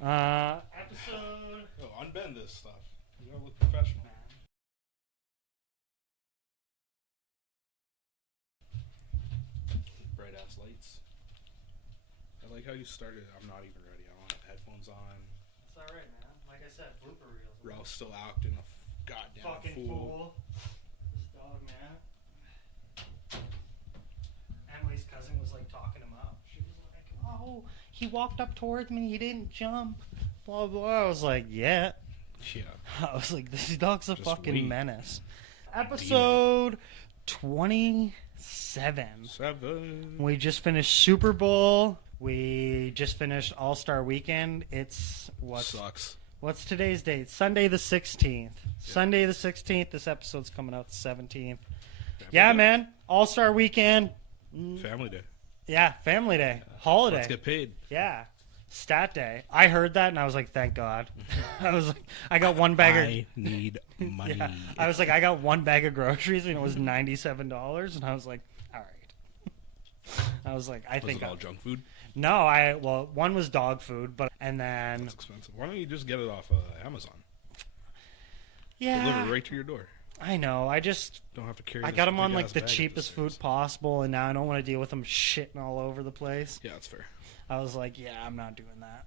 Episode... Oh, unbend this stuff. You gotta look professional. Bright ass lights. I like how you started. I'm not even ready. I don't have headphones on. It's alright, man. Like I said, blooper reels. Ralph's still acting a goddamn fucking fool. This dog, man. Emily's cousin was like talking him up. She was like, "Oh, he walked up towards me. He didn't jump." Blah blah. I was like, "Yeah." Yeah. I was like, "This dog's a Just fucking wait. menace." Episode 27. 7. We just finished Super Bowl. We just finished All-Star Weekend. It's Sucks. What's today's date? Sunday the 16th. Yeah. Sunday the 16th. This episode's coming out the 17th. Yeah, man. All-Star Weekend. Family Day. Yeah, Family Day. Holiday. Let's get paid. Yeah. Stat Day. I heard that and I was like, thank God. I was like, I got one bag of... I need money. Yeah. I was like, I got one bag of groceries and it was $97. And I was like, all right. I was like, I think... Was it all junk food? No, well, one was dog food, and then... That's expensive. Why don't you just get it off Amazon? Yeah. Deliver right to your door. I know. I just... Don't have to carry I got them on, like, the cheapest food possible, and now I don't want to deal with them shitting all over the place. Yeah, that's fair. I was like, yeah, I'm not doing that.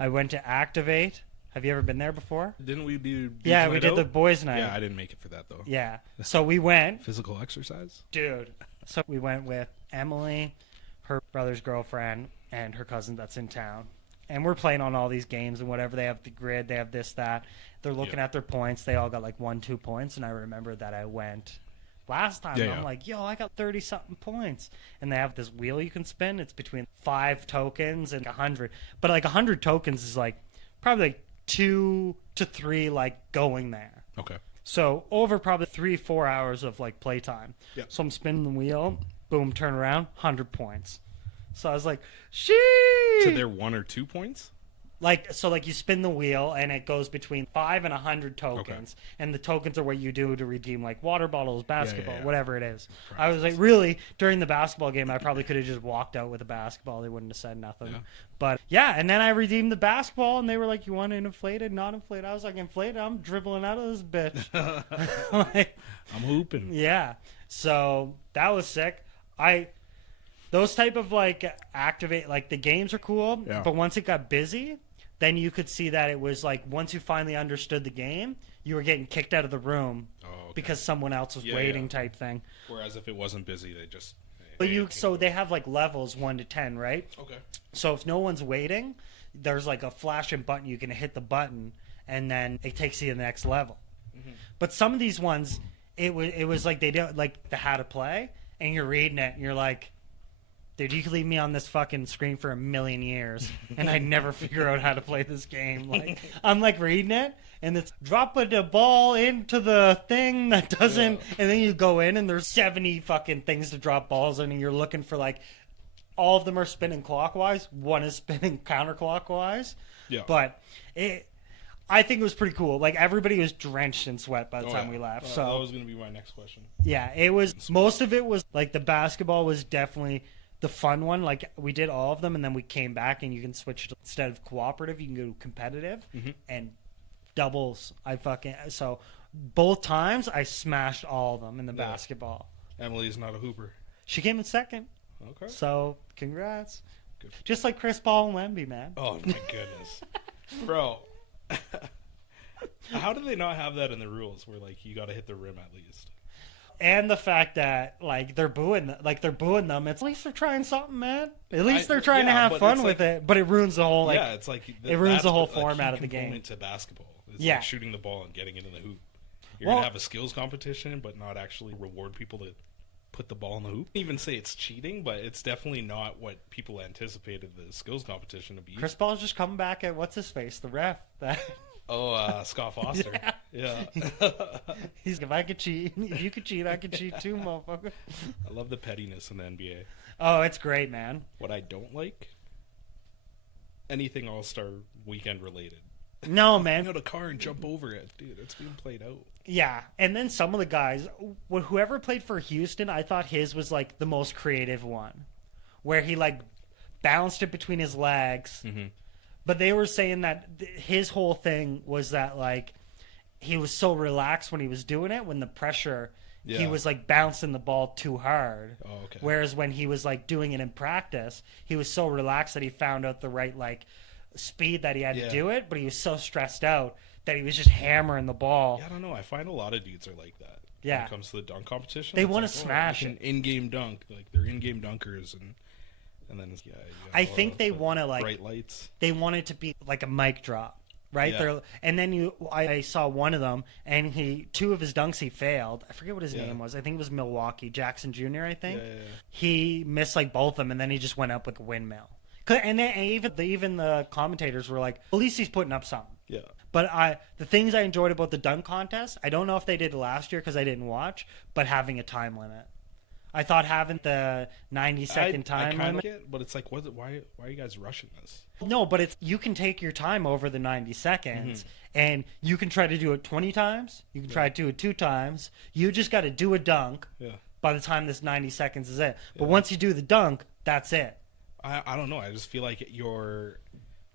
I went to Activate. Have you ever been there before? Didn't we do... Yeah, we did the boys' night. Yeah, I didn't make it for that, though. Yeah. So we went... Physical exercise? Dude. So we went with Emily, her brother's girlfriend, and her cousin that's in town. And we're playing on all these games and whatever. They have the grid. They have this, that. They're looking at their points. They all got like 1-2 points. And I remember that I went last time. And I'm like, yo, I got 30-something points. And they have this wheel you can spin. It's between 5 tokens and 100. But like 100 tokens is like probably like 2 to 3 like going there. Okay. So over probably 3-4 hours of like playtime. Yeah. So I'm spinning the wheel. Boom, turn around, 100 points. So I was like, sheesh. So they're 1 or 2 points? Like, so like you spin the wheel and it goes between 5 and 100 tokens. Okay. And the tokens are what you do to redeem like water bottles, basketball, whatever it is. Prizes. I was like, really, during the basketball game, I probably could have just walked out with a basketball. They wouldn't have said nothing. Yeah. But yeah, and then I redeemed the basketball and they were like, you want it inflated, not inflated? I was like, inflated? I'm dribbling out of this bitch. Like, I'm hooping. Yeah. So that was sick. Those type of like Activate, like the games are cool, but once it got busy, then you could see that it was like once you finally understood the game, you were getting kicked out of the room because someone else was waiting type thing. Whereas if it wasn't busy, they just... But so they have like levels 1 to 10, right? Okay. So if no one's waiting, there's like a flashing button. You can hit the button and then it takes you to the next level. Mm-hmm. But some of these ones, it was like they don't like the how to play, and you're reading it and you're like, dude, you could leave me on this fucking screen for 1,000,000 years, and I'd never figure out how to play this game. Like, I'm like reading it, and it's dropping the ball into the thing that doesn't, and then you go in, and there's 70 fucking things to drop balls in, and you're looking for like, all of them are spinning clockwise, one is spinning counterclockwise. Yeah. But I think it was pretty cool. Like, everybody was drenched in sweat by the time we left. So that was going to be my next question. Yeah, it was. Most of it was like the basketball was definitely the fun one. Like, we did all of them, and then we came back, and you can switch to, instead of cooperative, you can go competitive and doubles. So both times I smashed all of them in the basketball. Emily's not a hooper. She came in second. Okay. So congrats. Good. Just like Chris Paul and Wemby, man. Oh my goodness, bro. How do they not have that in the rules where like you got to hit the rim at least? And the fact that like they're booing them. It's at least they're trying something, man. At least they're trying to have fun with it. But it ruins the whole it's like it ruins the whole format of the game. Component to basketball. It's like shooting the ball and getting it in the hoop. You're gonna have a skills competition, but not actually reward people to put the ball in the hoop. I even say it's cheating, but it's definitely not what people anticipated the skills competition to be. Chris Paul's just coming back at what's his face, the ref. Scott Foster. Yeah. He's if I could cheat, if you could cheat, I could cheat too, motherfucker. I love the pettiness in the NBA. Oh, it's great, man. What I don't like, anything All-Star Weekend related. No, man. Get out a car and jump over it, dude. It's being played out. Yeah, and then some of the guys, whoever played for Houston, I thought his was like the most creative one, where he like bounced it between his legs, But they were saying that his whole thing was that, like, he was so relaxed when he was doing it, when the pressure, he was, like, bouncing the ball too hard. Oh, okay. Whereas when he was, like, doing it in practice, he was so relaxed that he found out the right, like, speed that he had to do it, but he was so stressed out that he was just hammering the ball. Yeah, I don't know. I find a lot of dudes are like that. Yeah. When it comes to the dunk competition. They want to smash it. An in-game dunk. Like, they're in-game dunkers, and then, I think they want to, like... bright lights. They want it to be like a mic drop. Right? Yeah. And then I saw one of them, and two of his dunks he failed. I forget what his name was. I think it was Milwaukee. Jackson Jr., I think. Yeah. He missed, like, both of them, and then he just went up like a windmill. And then even the commentators were like, at least he's putting up something. Yeah. But the things I enjoyed about the dunk contest, I don't know if they did last year because I didn't watch, but having a time limit. I thought having the 90-second time limit. Get it, but it's like, why are you guys rushing this? No, but you can take your time over the 90 seconds, and you can try to do it 20 times. You can try to do it 2 times. You just got to do a dunk by the time this 90 seconds is it. But once you do the dunk, that's it. I don't know. I just feel like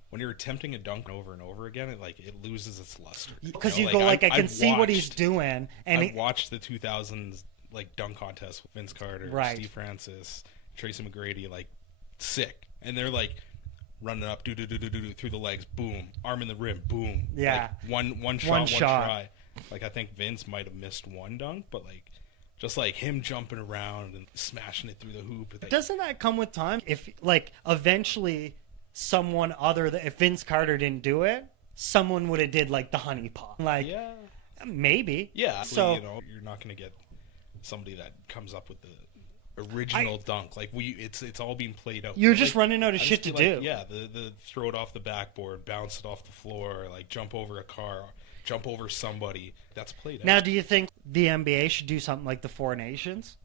when you're attempting a dunk over and over again, it loses its luster. Because you go like, I can see what he's doing. And I watched the 2000s like dunk contest with Vince Carter, Steve Francis, Tracy McGrady, like sick. And they're like running up, do through the legs, boom, arm in the rim, boom. Yeah. Like, one shot, one try. Like I think Vince might have missed one dunk, but like just like him jumping around and smashing it through the hoop. Like, doesn't that come with time? If like eventually someone if Vince Carter didn't do it, someone would have did like the honey pot. Like maybe. Yeah. So you're not going to get somebody that comes up with the original dunk. Like it's all being played out. You're just running out of shit to do. Yeah, the throw it off the backboard, bounce it off the floor, like jump over a car, jump over somebody. That's played out. Now, do you think the NBA should do something like the Four Nations?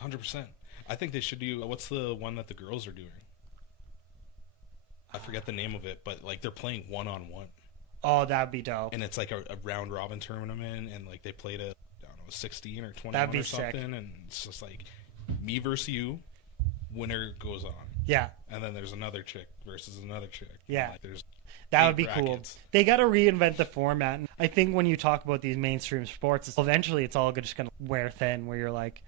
100%. I think they should do. What's the one that the girls are doing? I forget the name of it, but like they're playing 1-on-1. Oh, that'd be dope. And it's like a round robin tournament, and like they played a 16 or 21 that'd be or something, sick. And it's just like me versus you, winner goes on. Yeah. And then there's another chick versus another chick. Yeah. Like there's that would be brackets. Cool. They got to reinvent the format. And I think when you talk about these mainstream sports, eventually it's all just going to wear thin, where you're like,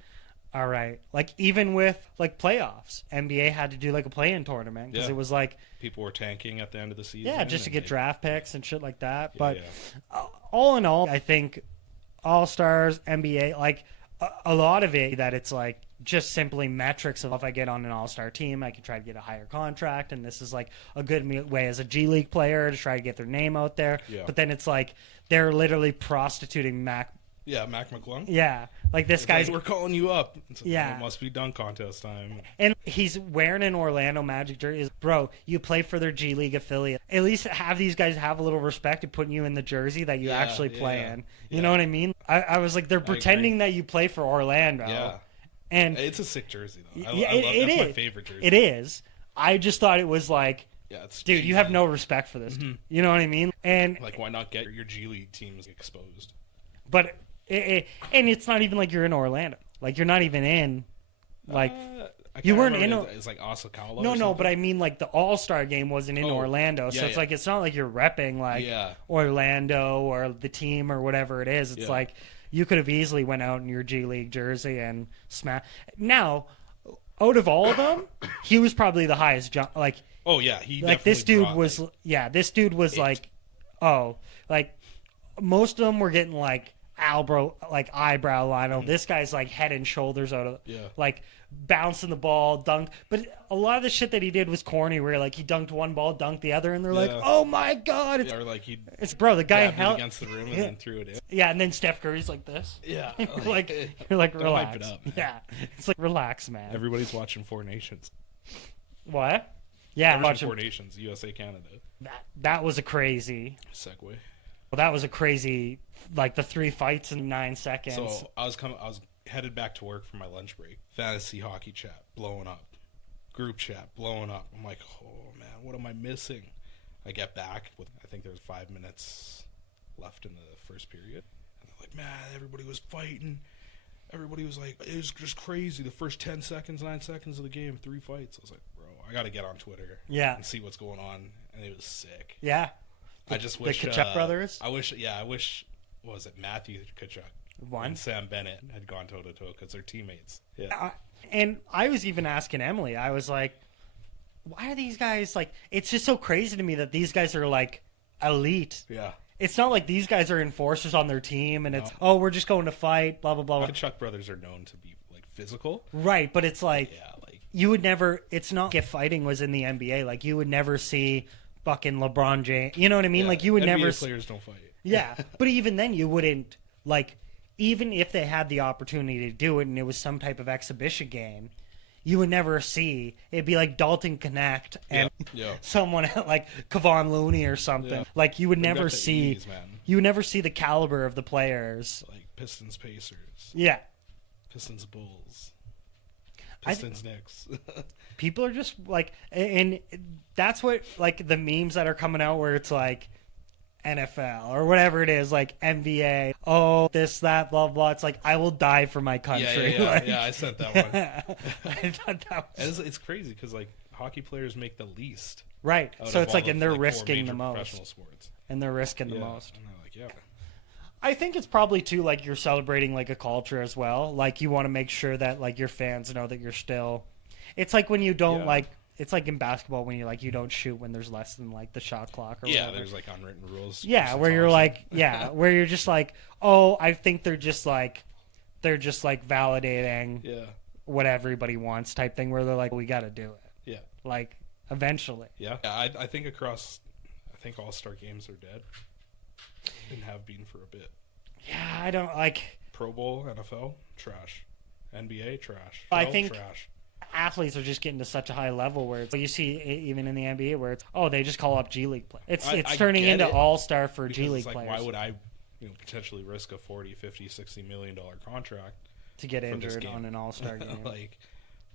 all right. Like even with like playoffs, NBA had to do like a play-in tournament because it was like people were tanking at the end of the season. Yeah, just to get draft picks and shit like that. But all in all, I think All-Stars, NBA, like a lot of it that it's like just simply metrics of if I get on an all-star team, I can try to get a higher contract, and this is like a good way as a G League player to try to get their name out there. Yeah. But then it's like they're literally prostituting Mac McClung. Yeah, like this guy's. We're calling you up. Yeah, it must be dunk contest time. And he's wearing an Orlando Magic jersey. Bro, you play for their G League affiliate. At least have these guys have a little respect to putting you in the jersey that you actually play in. You know what I mean? I was like, they're pretending that you play for Orlando. Yeah, and it's a sick jersey though. That's my favorite jersey. It is. I just thought it was like. Yeah, it's dude, cheesy. You have no respect for this. You know what I mean? And like, why not get your G League teams exposed? But. And it's not even like you're in Orlando. Like you're not even in, like you weren't in. It's like Osakawa. No, but I mean like the All-Star game wasn't in Orlando, so it's like it's not like you're repping like Orlando or the team or whatever it is. It's like you could have easily went out in your G League jersey and smash. Now, out of all of them, he was probably the highest jump. Like he like this dude was this dude was like most of them were getting like. Eyebrow line. This guy's like head and shoulders out of like bouncing the ball, dunk. But a lot of the shit that he did was corny, where like he dunked one ball, dunked the other, and they're like, "Oh my god!" Or like it's bro, the guy held against the rim and then threw it in. Yeah, and then Steph Curry's like this. Yeah, you're like relax. Hype it up, yeah, it's like relax, man. Everybody's watching Four Nations. What? Yeah, watching Four Nations, USA, Canada. That was a crazy segue. Well, that was a crazy, like the 3 fights in 9 seconds. So I was headed back to work for my lunch break. Fantasy hockey chat blowing up, group chat blowing up. I'm like, oh man, what am I missing? I get back with I think there's 5 minutes left in the first period, and they're like, man, everybody was fighting. Everybody was like, it was just crazy. The first 10 seconds, 9 seconds of the game, 3 fights. I was like, bro, I got to get on Twitter, and see what's going on. and it was sick. Yeah. I just wish the Kachuk brothers. I wish. What was it, Matthew Kachuk and Sam Bennett had gone toe to toe because they're teammates. Yeah. And I was even asking Emily. I was like, why are these guys like? It's just so crazy to me that these guys are like elite. Yeah. It's not like these guys are enforcers on their team, and it's we're just going to fight. Blah blah blah. The Kachuk brothers are known to be like physical. Right, but it's like you would never. It's not if fighting was in the NBA. Like you would never see fucking LeBron James. You know what I mean? Yeah, like you would NBA never. Players don't fight. Yeah, but even then, you wouldn't like. Even if they had the opportunity to do it, and it was some type of exhibition game, you would never see. It'd be like Dalton Connect and someone like Kevon Looney or something. Yeah. Like you would never see. Ease, you would never see the caliber of the players. Like Pistons Pacers. Yeah. Pistons Bulls. Pistons Knicks. People are just like, and that's what like the memes that are coming out where it's like NFL or whatever it is, like NBA, this, that, blah, blah. It's like, I will die for my country. Yeah, like, I sent that one. I thought that was... It's crazy because, like, hockey players make the least. Right. So it's like, and they're like, risking the most. Professional sports. And they're risking the most. And they're like, I think it's probably, too, like, you're celebrating, like, a culture as well. Like, you want to make sure that, like, your fans know that you're still... It's like when you don't, like... It's like in basketball when you like you don't shoot when there's less than like the shot clock or whatever. There's like unwritten rules. Yeah, where you're like, where you're just like, I think they're just like validating what everybody wants type thing. Where they're like, we got to do it. Yeah, like eventually. Yeah, I think All-Star games are dead and have been for a bit. Yeah, I don't like Pro Bowl, NFL, trash, NBA, trash. I think trash. Athletes are just getting to such a high level where it's you see even in the NBA where it's they just call up G League players. It's turning into all-star for G League players. Why would I potentially risk a 40, 50, 60 million dollar contract to get injured on an all-star game?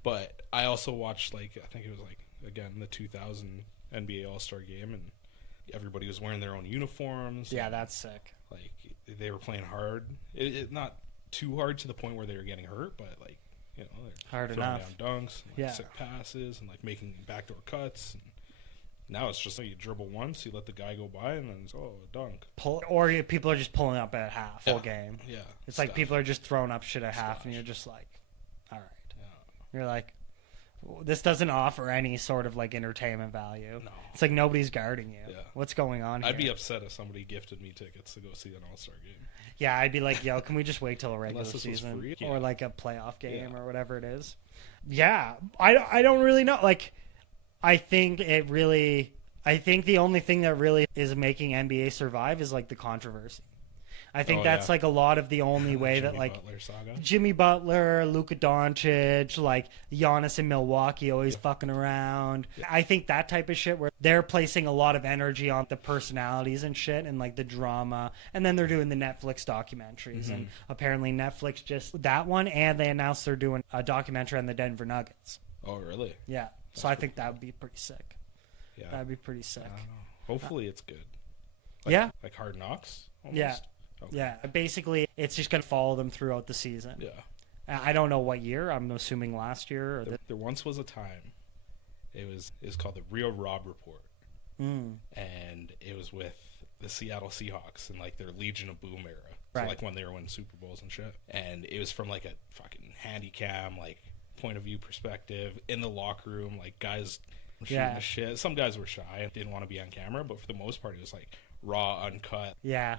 But I also watched I think it was again the 2000 NBA All-Star game, and everybody was wearing their own uniforms. Yeah, that's sick. Like they were playing hard. Not too hard to the point where they were getting hurt, but they're hard throwing enough. Down dunks, sick passes, and making backdoor cuts. And now it's just you dribble once, you let the guy go by, and then it's a dunk. Or people are just pulling up at half full game. Yeah, it's like people are just throwing up shit at half, and you're just like, all right. Yeah. You're like, this doesn't offer any sort of entertainment value. No. It's like nobody's guarding you. Yeah. What's going on here? I'd be upset if somebody gifted me tickets to go see an All-Star game. Yeah, I'd be like, yo, can we just wait till a regular season or a playoff game or whatever it is? Yeah, I don't really know. I think the only thing that really is making NBA survive is the controversy. I think that's a lot of the only way that Butler saga. Jimmy Butler, Luka Doncic, Giannis in Milwaukee always fucking around. I think that type of shit where they're placing a lot of energy on the personalities and shit and the drama, and then they're doing the Netflix documentaries, and apparently Netflix just that one, and they announced they're doing a documentary on the Denver Nuggets. Oh, really? Yeah. So I think that would be pretty sick. Yeah, that'd be pretty sick. I don't know. Hopefully it's good. Like Hard Knocks. Almost. Yeah. Okay. Yeah, basically, it's just going to follow them throughout the season. Yeah. I don't know what year. I'm assuming last year. Or there once was a time. It was called the Real Rob Report. And it was with the Seattle Seahawks in their Legion of Boom era. So right. When they were winning Super Bowls and shit. And it was from a fucking handy cam, point of view perspective in the locker room, guys shooting the shit. Some guys were shy and didn't want to be on camera, but for the most part, it was raw, uncut. Yeah.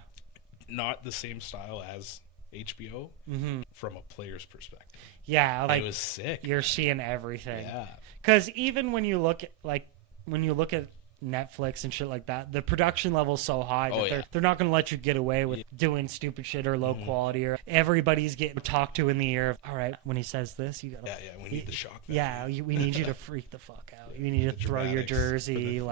Not the same style as HBO from a player's perspective. Yeah, it was sick. You're seeing everything. Yeah, because even when you look at Netflix and shit like that, the production level's so high that they're not going to let you get away with doing stupid shit or low quality, or everybody's getting talked to in the ear of, all right, when he says this, you got to... we need the shock value. Yeah, we need you to freak the fuck out. You need to throw your jersey,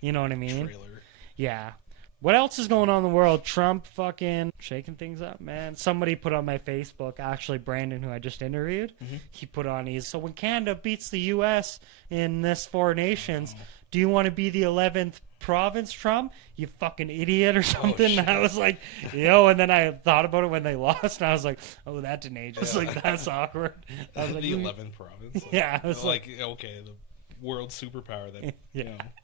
you know what I mean? Trailer. Yeah. What else is going on in the world? Trump fucking shaking things up, man. Somebody put on my Facebook, actually Brandon, who I just interviewed, he put on, so when Canada beats the U.S. in this Four Nations, do you want to be the 11th province, Trump? You fucking idiot or something. And I was like, and then I thought about it when they lost, and I was like, oh, that didn't age. That's awkward. I was the 11th province. Yeah. I was okay, world superpower that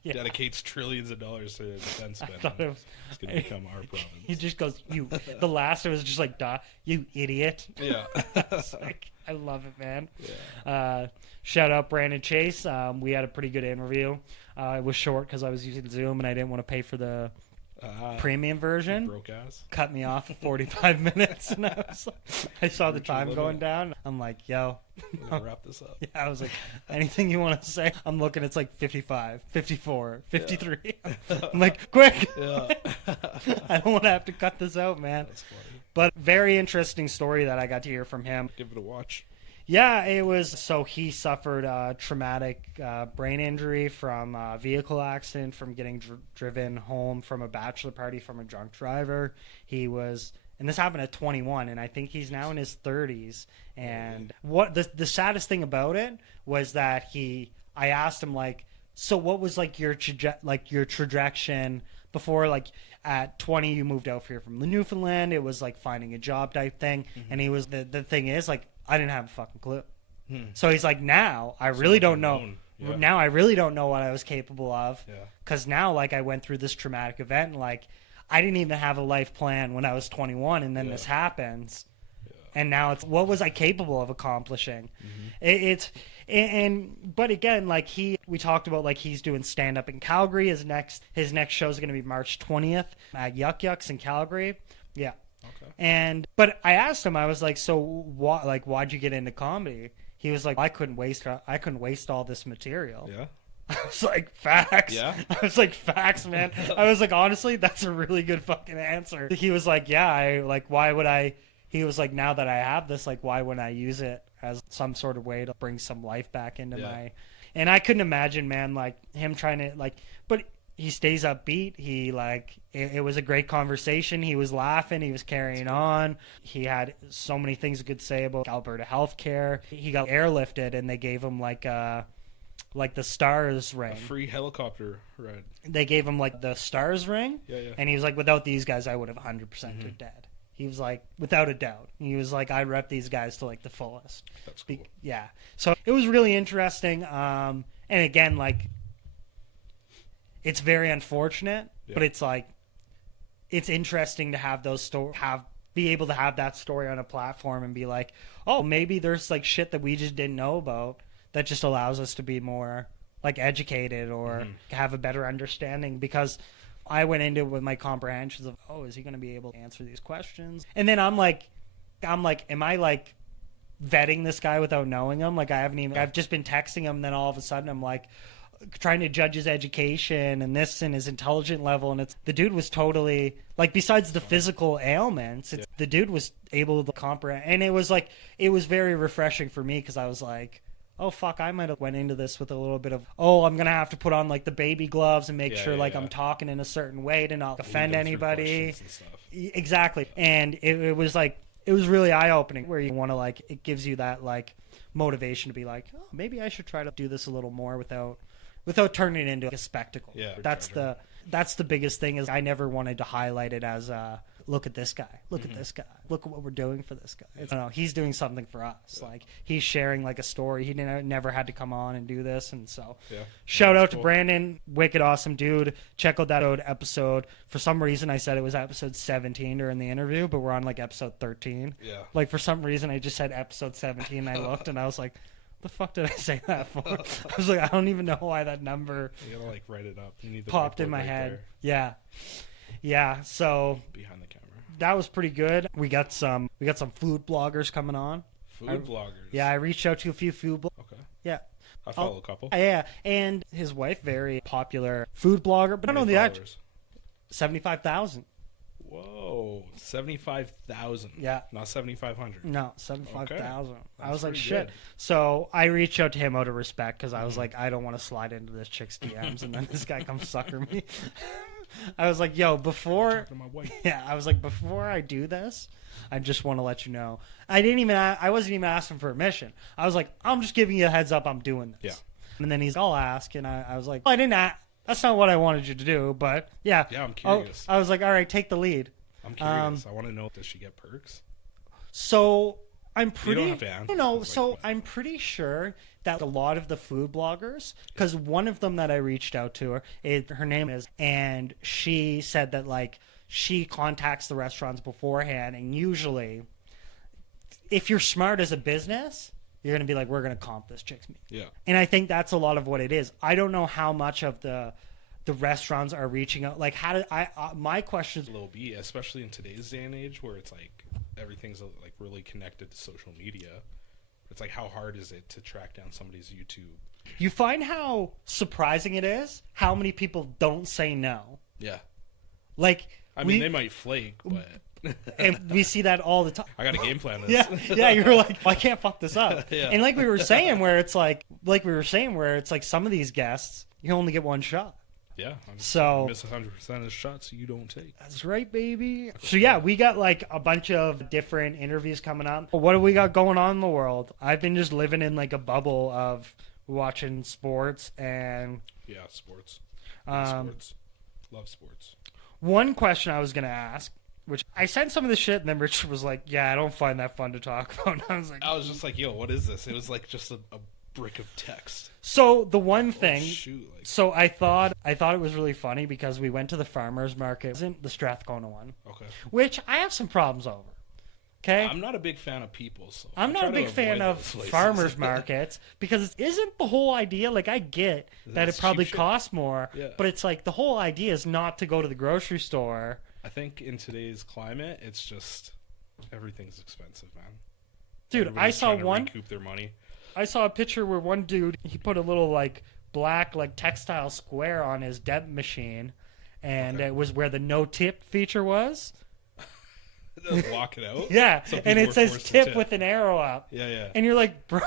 dedicates trillions of dollars to defense spending. It's going to become our problem. He just goes, "You." The last was just like, "Duh, you idiot." Yeah. I love it, man. Yeah. Shout out Brandon Chase. We had a pretty good interview. It was short because I was using Zoom and I didn't want to pay for the premium version. Broke ass. Cut me off at 45 minutes, and I saw the time going down. I'm like, "Yo, wrap this up." Yeah, I was like, "Anything you want to say?" I'm looking. It's like 55, 54, 53. Yeah. I'm like, "Quick!" Yeah. I don't want to have to cut this out, man. That's funny. But very interesting story that I got to hear from him. Give it a watch. Yeah, it was. So he suffered a traumatic brain injury from a vehicle accident, from getting driven home from a bachelor party from a drunk driver. He was, and this happened at 21, and I think he's now in his 30s. And what the saddest thing about it was that I asked him, like, so what was like your trajectory before, like at 20 you moved out here from the Newfoundland? It was like finding a job type thing. Mm-hmm. And he was the thing is, like, I didn't have a fucking clue. So he's like, now I really don't know. Yeah. Now I really don't know what I was capable of. Because now, like, I went through this traumatic event, and like I didn't even have a life plan when I was 21, and then this happens. And now it's, what was I capable of accomplishing? Mm-hmm. But again, like we talked about, like, he's doing stand up in Calgary. His next show is going to be March 20th at Yuck Yucks in Calgary. Yeah. Okay. But I asked him, I was like, so why'd you get into comedy? He was like, I couldn't waste all this material. Yeah. I was like, facts. Yeah. I was like, facts, man. I was like, honestly, that's a really good fucking answer. He was like, yeah, why would I? He was like, now that I have this, like, why wouldn't I use it as some sort of way to bring some life back into my... And I couldn't imagine, man, like, him trying to, like... But he stays upbeat. He, like... It was a great conversation. He was laughing. He was carrying on. He had so many things he could say about Alberta healthcare. He got airlifted, and they gave him, like the stars ring. A free helicopter ride. They gave him, like, the stars ring. Yeah. And he was like, without these guys, I would have 100% been dead. He was like, without a doubt. He was like, I rep these guys to, like, the fullest. That's cool. Yeah. So it was really interesting. And again, like, it's very unfortunate, but it's like, it's interesting to have those be able to have that story on a platform and be like, oh, maybe there's, like, shit that we just didn't know about that just allows us to be more, like, educated or have a better understanding. Because I went into it with my comprehensions of, oh, is he going to be able to answer these questions? And then I'm like, am I, like, vetting this guy without knowing him? Like, I've just been texting him, and then all of a sudden I'm like trying to judge his education and this and his intelligent level, and the dude was totally, like, besides the physical ailments, the dude was able to comprehend. And it was very refreshing for me, because I was like, oh, fuck, I might have went into this with a little bit of, oh, I'm going to have to put on, like, the baby gloves and make sure, like, I'm talking in a certain way to not offend anybody. Exactly. And it was, like, it was really eye-opening, where you want to, like, it gives you that, like, motivation to be like, oh, maybe I should try to do this a little more without turning it into a spectacle. Yeah. That's the biggest thing, is I never wanted to highlight it as look at this guy. Look at this guy. Look at what we're doing for this guy. It's, no, he's doing something for us. Yeah. Like, he's sharing, like, a story. He never had to come on and do this. And so shout out to Brandon. Wicked awesome dude. Check out that episode. For some reason, I said it was episode 17 during the interview, but we're on, like, episode 13. Yeah. Like, for some reason, I just said episode 17. And I looked, and I was like, the fuck did I say that for? I was like, I don't even know why that number you gotta, like, write it up. You need the popped in my head. There. Yeah. So behind the camera, that was pretty good. We got some food bloggers coming on. Bloggers. Yeah, I reached out to a few food bloggers. Okay. Yeah. I follow a couple. Yeah, and his wife, very popular food blogger. But I don't know the address. 75,000. Whoa, 75,000. Yeah, not 7,500. No, 75,000. Okay. I was like, shit. Good. So I reached out to him out of respect, because I was like, I don't want to slide into this chick's DMs and then this guy comes sucker me. I was like, yo, before I do this, I just want to let you know. I wasn't even asking for permission. I was like, I'm just giving you a heads up, I'm doing this. Yeah. And then he's, I'll ask, and I was like, I didn't ask. That's not what I wanted you to do, but yeah. Yeah, I'm curious. I was like, all right, take the lead. I'm curious. I want to know, does she get perks? So I'm pretty. You don't have to answer. No, so I'm pretty sure that a lot of the food bloggers, because one of them that I reached out to her name is, and she said that like she contacts the restaurants beforehand, and usually, if you're smart as a business, you're gonna be like, we're gonna comp this chick's meat. Yeah. And I think that's a lot of what it is. I don't know how much of the restaurants are reaching out. Like, how did my question is a little bit, especially in today's day and age where it's like everything's like really connected to social media. It's like, how hard is it to track down somebody's YouTube? You find how surprising it is how many people don't say no. Yeah. Like, I mean, they might flake, but and we see that all the time. I got a game plan this. Yeah, you're like, well, I can't fuck this up. Yeah. And like we were saying where it's like some of these guests, you only get one shot. Yeah. So you miss 100% of the shots you don't take. That's right, baby. So yeah, we got like a bunch of different interviews coming up. What do we got going on in the world? I've been just living in like a bubble of watching sports and sports. Sports. Love sports. One question I was gonna ask, which I sent some of the shit, and then Richard was like, "Yeah, I don't find that fun to talk about." And I was just like, "Yo, what is this?" It was like just a brick of text. So the one thing, like... so I thought it was really funny because we went to the farmers market, it wasn't the Strathcona one, okay, which I have some problems over. Okay, I'm not a big fan of people, so I'm not a big fan of farmers markets because isn't the whole idea, like, I get that it probably costs more, but it's like the whole idea is not to go to the grocery store. I think in today's climate, it's just everything's expensive, man. Dude, Everybody's I saw trying to one. recoup their money. I saw a picture where one dude, he put a little like black like textile square on his debit machine, and it was where the no tip feature was. Just block it out. Yeah, so and it says tip with an arrow up. Yeah. And you're like, bro,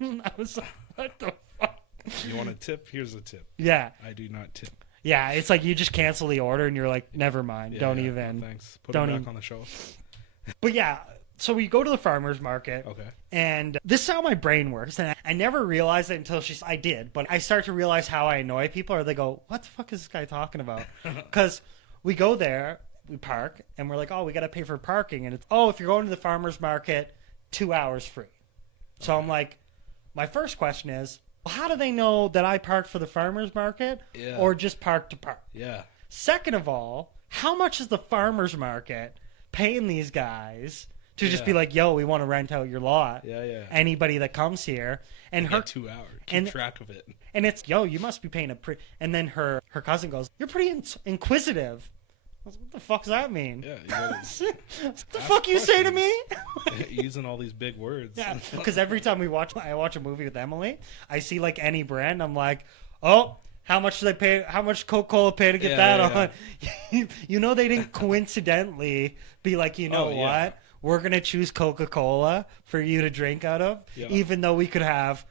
I was like, what the fuck? You want a tip? Here's a tip. Yeah. I do not tip. Yeah, it's like you just cancel the order and you're like, never mind, don't even. No, thanks. Put it back on the shelf. But yeah, so we go to the farmer's market. Okay. And this is how my brain works. And I never realized it until I did. But I start to realize how I annoy people, or they go, what the fuck is this guy talking about? Because we go there, we park, and we're like, oh, we got to pay for parking. And it's, oh, if you're going to the farmer's market, 2 hours free. So I'm like, my first question is, well, how do they know that I parked for the farmer's market or just park to park? Yeah. Second of all, how much is the farmer's market paying these guys to just be like, yo, we want to rent out your lot? Yeah. Anybody that comes here. And her 2 hours. Keep track of it. And it's, yo, you must be paying and then her cousin goes, you're pretty inquisitive. I was like, what the fuck does that mean? Yeah. What the fuck you say to me? Using all these big words. Yeah, because every time I watch a movie with Emily, I see like any brand, I'm like, oh, how much do they pay? How much Coca-Cola pay to get that on? You know, they didn't coincidentally be like, you know what? We're gonna choose Coca-Cola for you to drink out of, even though we could have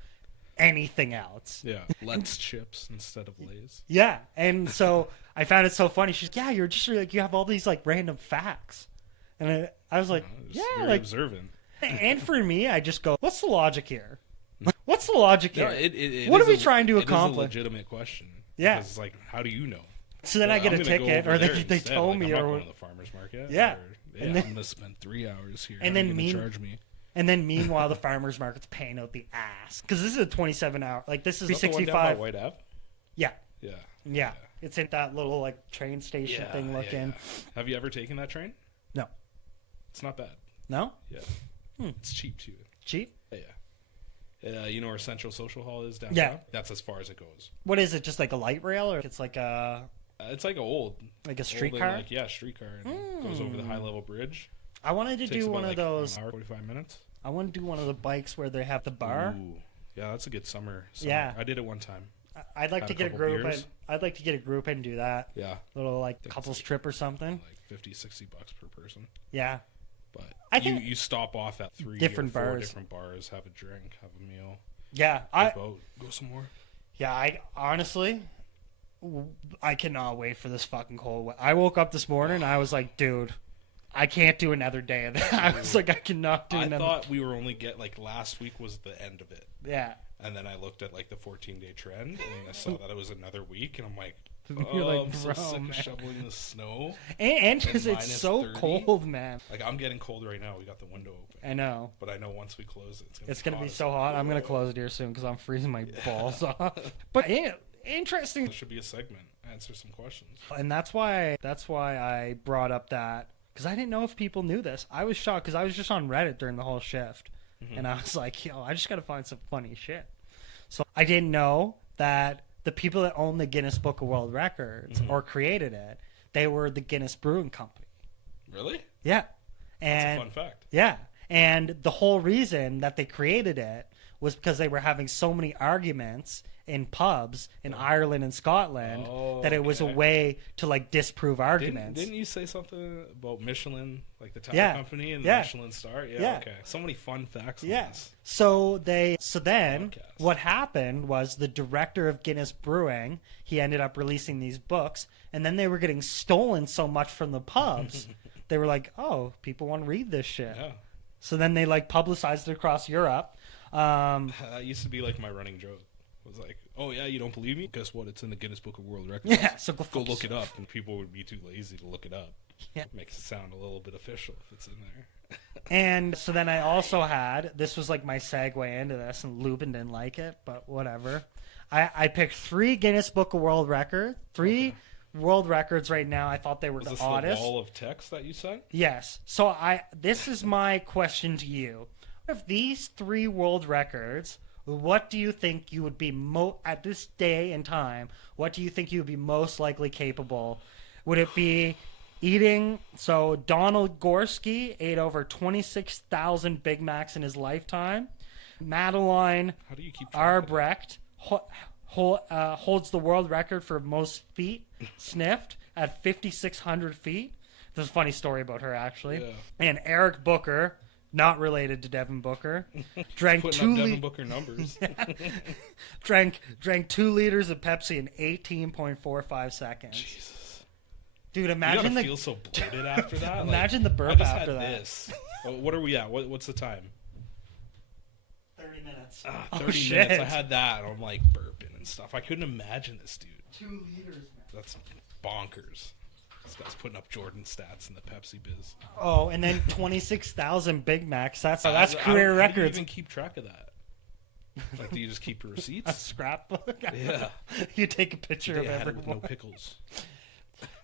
anything else. Yeah, Let's chips instead of Lay's. Yeah, and so I found it so funny. She's like, yeah, you're just like, you have all these like random facts, and I was like, very like observant. And for me, I just go, what's the logic here? What's the logic here? No, what are we trying to accomplish? It is a legitimate question. Yeah, it's like, how do you know? So then I get a ticket, or they told me, I'm not or going to the farmer's market. Yeah, and then, I'm going to spend 3 hours here. And then charge me. And then meanwhile, the farmer's market's paying out the ass because this is a 27-hour. Like this is 365. 65. White Ave? Yeah. It's in that little like train station thing looking. Yeah. Have you ever taken that train? No. It's not bad. No? Yeah. It's cheap too. Cheap? Yeah. You know where Central Social Hall is downtown? Yeah. That's as far as it goes. What is it? Just like a light rail, or it's like a? It's like a streetcar. Streetcar, and it goes over the high level bridge. I wanted to do one of those. An hour, 45 minutes. I want to do one of the bikes where they have the bar. Ooh. Yeah, that's a good summer. Yeah, I did it one time. I'd like to get a group. I'd like to get a group and do that. Yeah, little like couples trip or something. Like $50-$60 per person. Yeah, but I think you stop off at 3 different or 4 bars. different bars, have a drink, have a meal. Yeah, go some more. Yeah, I honestly, I cannot wait for this fucking cold. I woke up this morning and I was like, dude, I can't do another day of that. I was like, I cannot do another. I thought we were only last week was the end of it. Yeah. And then I looked at like the 14-day trend and I saw that it was another week and I'm like, You're like, I'm so bro, sick man. of shoveling the snow. And because it's minus so 30. cold, man. Like, I'm getting cold right now. We got the window open. I know. But I know once we close it, It's going to be so hot. I'm going to close it here soon because I'm freezing my balls off. But interesting. There should be a segment. Answer some questions. And that's why I brought up that, because I didn't know if people knew this. I was shocked because I was just on Reddit during the whole shift. And I was like, yo, I just got to find some funny shit. So I didn't know that the people that own the Guinness Book of World Records or created it, they were the Guinness Brewing Company. Really? Yeah. That's a fun fact. Yeah. And the whole reason that they created it was because they were having so many arguments in pubs in Ireland and Scotland that it was a way to like disprove arguments. Didn't you say something about Michelin, like the tire company and the Michelin star? Yeah, okay. So many fun facts on this. So then what happened was the director of Guinness Brewing, he ended up releasing these books, and then they were getting stolen so much from the pubs. They were like, oh, people want to read this shit. Yeah. So then they like publicized it across Europe. That used to be like my running joke. It was like, oh yeah, you don't believe me? Guess what? It's in the Guinness Book of World Records. Yeah, so go look it up. And people would be too lazy to look it up. Yeah. It makes it sound a little bit official if it's in there. And so then I also had, this was like my segue into this, and Lubin didn't like it, but whatever. I picked 3 Guinness Book of World Records, 3 world records right now. I thought they were the oddest. The wall of text that you sent? Yes. So this is my question to you. Of these 3 world records, what do you think you would be at this day and time? What do you think you would be most likely capable? Would it be eating? So Donald Gorski ate over 26,000 Big Macs in his lifetime. Madeline Arbrecht holds the world record for most feet sniffed at 5,600 feet. There's a funny story about her actually. Yeah. And Eric Booker, not related to Devin Booker, drank putting up Devin Booker numbers. drank 2 liters of Pepsi in 18.45 seconds. Jesus, dude! Imagine you feel so bloated after that. Imagine the burp after that. This. What are we at? What's the time? 30 minutes. 30 minutes. I had that. And I'm like burping and stuff. I couldn't imagine this, dude. 2 liters, man. That's bonkers. This guy's putting up Jordan stats in the Pepsi biz. Oh, and then 26,000 Big Macs. That's career records. How do you even keep track of that? Like, do you just keep your receipts? A scrapbook? Yeah. You take a picture of everyone. With no pickles.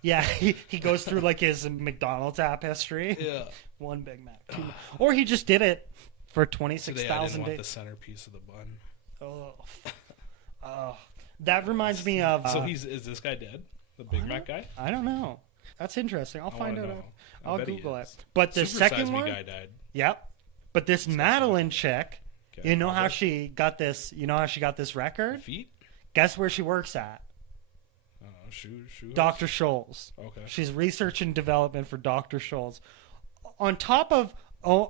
Yeah, he goes through like his McDonald's app history. Yeah. 1 Big Mac. 2. Or he just did it for 26,000 days. I didn't want the centerpiece of the bun. Oh. That reminds me of... So is this guy dead? The Big Mac guy? I don't know. That's interesting. I'll find out. I'll Google it. But the second one, guy died. Yep. But this Madeline chick, you know how she got this? You know how she got this record? Feet. Guess where she works at? Shoes. Dr. Scholl's. Okay. She's research and development for Dr. Scholl's. On top of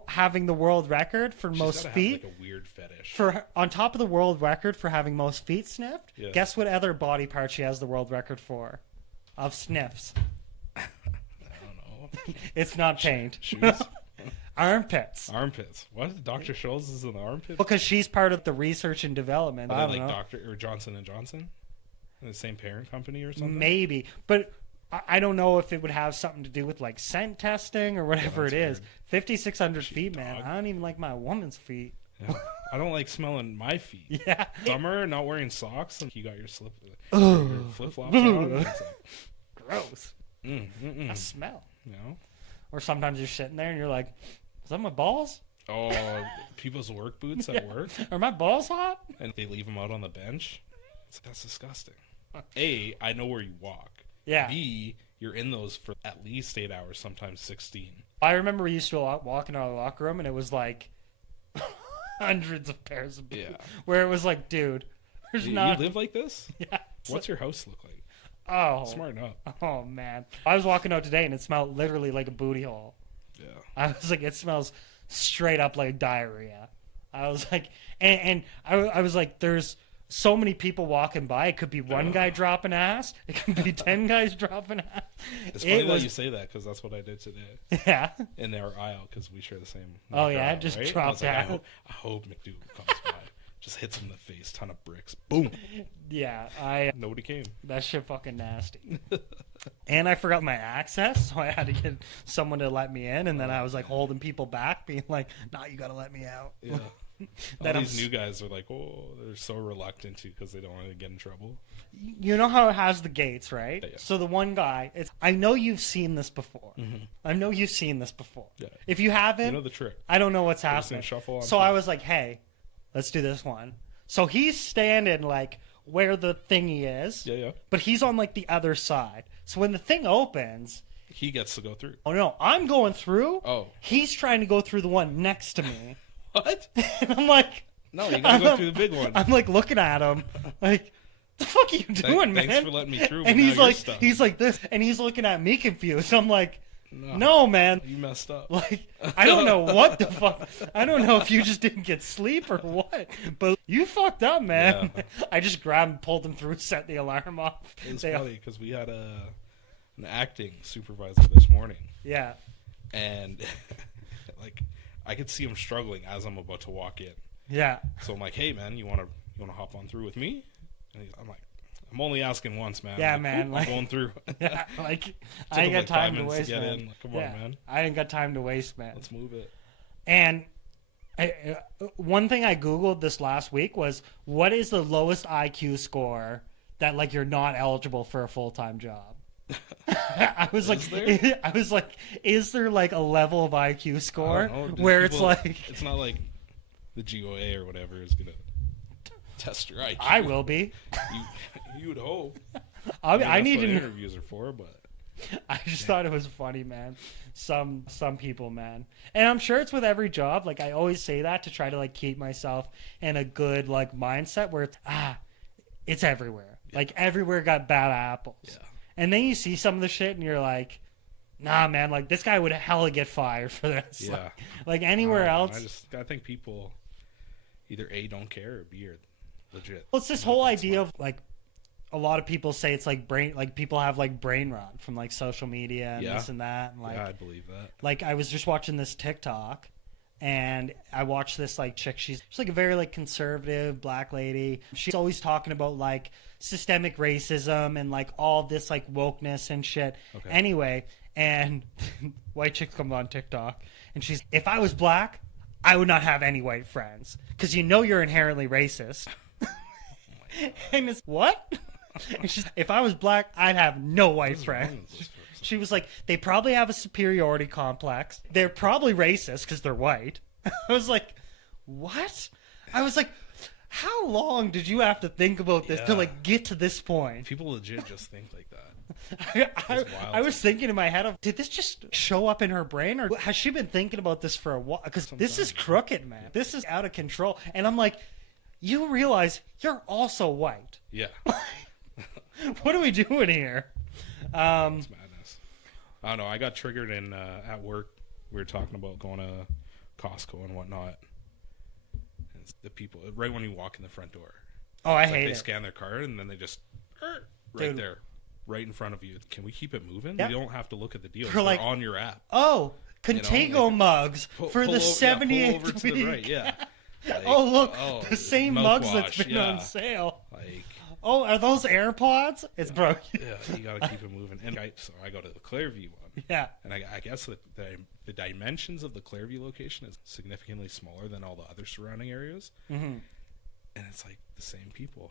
having the world record for most feet, have like a weird fetish. On top of the world record for having most feet sniffed, guess what other body part she has the world record for? Of sniffs. I don't know. It's not paint. Shoes? Armpits. What? Dr. Scholl's is in the armpit? Because she's part of the research and development. Are they like Dr. or Johnson & Johnson? The same parent company or something? Maybe. But I don't know if it would have something to do with like scent testing or whatever it is. 5,600 feet, man. I don't even like my woman's feet. Yeah. I don't like smelling my feet. Yeah. Summer, not wearing socks, and you got your flip-flops on. It's like, gross. A smell. You know? Or sometimes you're sitting there and you're like, is that my balls? Oh, people's work boots at work? Are my balls hot? And they leave them out on the bench? That's disgusting. A, I know where you walk. Yeah. B, you're in those for at least 8 hours, sometimes 16. I remember we used to walk in our locker room and it was like hundreds of pairs of boots. Yeah. Where it was like, dude, there's not... You live like this? Yeah. What's your house look like? Oh. Smarten up. Oh, man. I was walking out today and it smelled literally like a booty hole. Yeah. I was like, it smells straight up like diarrhea. I was like, and I was like, there's so many people walking by. It could be one guy dropping ass. It could be 10 guys dropping ass. It's funny that you say that because that's what I did today. Yeah. In our aisle because we share the same. Oh yeah, just right? dropped out. I hope McDougal comes by. Just hits him in the face, ton of bricks. Boom. Yeah, Nobody came. that shit fucking nasty. And I forgot my access, so I had to get someone to let me in, and then I was like holding people back, being like, "Nah, you gotta let me out." Yeah. All these new guys are like, oh, they're so reluctant to because they don't want to get in trouble. You know how it has the gates, right? Yeah. So the one guy, I know you've seen this before. Mm-hmm. I know you've seen this before. Yeah. If you haven't, you know the trick. I don't know what's happening. So I was like, hey, let's do this one. So he's standing like where the thingy is. Yeah. But he's on like the other side. So when the thing opens, he gets to go through. Oh no, I'm going through. Oh. He's trying to go through the one next to me. What? And I'm like, no, you gotta go through the big one. I'm like looking at him, like, the fuck are you doing, man? Thanks for letting me through. And he's like this, and he's looking at me confused. I'm like, no, man, you messed up. Like, I don't know what the fuck. I don't know if you just didn't get sleep or what, but you fucked up, man. Yeah. I just grabbed and pulled him through, set the alarm off. It's funny because we had an acting supervisor this morning. Yeah, and like. I could see him struggling as I'm about to walk in. Yeah. So I'm like, "Hey, man, you want to hop on through with me?" And I'm like, "I'm only asking once, man." Yeah, like, man. I'm going through. Yeah, like I ain't got time to waste, man. Like, come on, man. I ain't got time to waste, man. Let's move it. And one thing I googled this last week was, what is the lowest IQ score that like you're not eligible for a full-time job? I was like, is there like a level of IQ score where it's like, it's not like the GOA or whatever is gonna test your IQ. I will be. You would hope. I need to know. Interviews are for, but I just thought it was funny, man. Some people, man, and I'm sure it's with every job. Like I always say that to try to like keep myself in a good like mindset where it's everywhere. Yeah. Like everywhere got bad apples. Yeah. And then you see some of the shit and you're like, nah, man, like this guy would hella get fired for this. Yeah. Like anywhere else. I think people either A, don't care, or B, are legit. Well, it's this whole idea of like, a lot of people say it's like people have like brain rot from like social media and this and that. And like, yeah, I believe that. Like I was just watching this TikTok and I watched this like chick. She's like a very like conservative black lady. She's always talking about like systemic racism and like all this like wokeness and shit. Okay. Anyway, and white chick comes on TikTok and she's, if I was black, I would not have any white friends because you know you're inherently racist. And it's what? And she's, if I was black, I'd have no white friends. She was like, they probably have a superiority complex. They're probably racist because they're white. I was like, what? I was like, how long did you have to think about this to like get to this point? People legit just think like that. I was thinking in my head of, did this just show up in her brain, or has she been thinking about this for a while? Because this is crooked, man. This is out of control. And I'm like, you realize you're also white. Yeah. What are we doing here? It's madness. I don't know. I got triggered in at work. We were talking about going to Costco and whatnot. And the people, right when you walk in the front door. Oh, I hate it. They scan their card and then they just right there, right in front of you. Can we keep it moving? Yep. You don't have to look at the deals. They're like, on your app. Oh, Contigo mugs for the 78th over to the right, yeah. Like, oh, look, the same mugs that's been on sale. Like, oh, are those AirPods? It's broken. Yeah, you got to keep it moving. And so I go to the Clearview one. Yeah. And I guess the dimensions of the Clearview location is significantly smaller than all the other surrounding areas. Mm-hmm. And it's like the same people.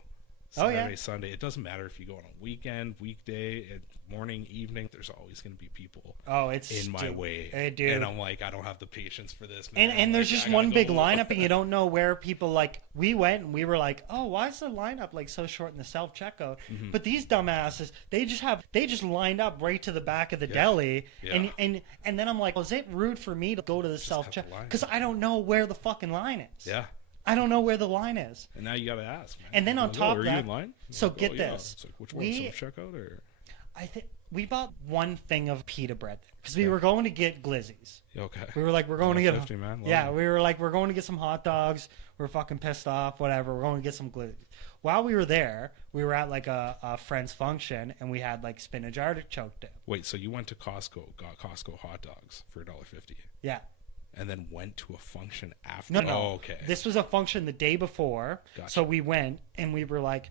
Saturday, Sunday. It doesn't matter if you go on a weekend, weekday, morning, evening. There's always going to be people. In my way. Dude. And I'm like, I don't have the patience for this, man. And there's just one big lineup, and you don't know where people like. We went and we were like, oh, why is the lineup like so short in the self checkout? Mm-hmm. But these dumbasses, they just lined up right to the back of the deli, and then I'm like, is it rude for me to go to the self check because I don't know where the fucking line is? Yeah. I don't know where the line is. And now you got to ask, man. And then on top of that, are you in line? So get this. It's like, which one, self-checkout or? I think we bought one thing of pita bread because we were going to get glizzies. Okay. We were like, we're going to get 50, man. We were like, we're going to get some hot dogs. We're fucking pissed off, whatever. We're going to get some glizzies. While we were there, we were at like a friend's function, and we had like spinach artichoke dip. Wait, so you went to Costco, got Costco hot dogs for $1.50? Yeah. And then went to a function after? No. Oh, okay. This was a function the day before. Gotcha. So we went, and we were like,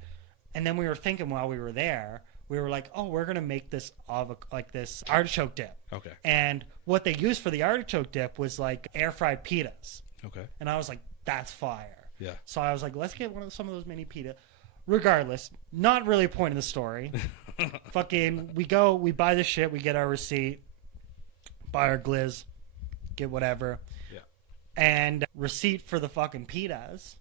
and then we were thinking while we were there, we were like, oh, we're going to make this this artichoke dip. Okay. And what they used for the artichoke dip was like air fried pitas. Okay. And I was like, that's fire. Yeah. So I was like, let's get some of those mini pita. Regardless, not really a point of the story. Fucking, we buy the shit, we get our receipt, buy our glizz, get whatever. Yeah. And receipt for the fucking pitas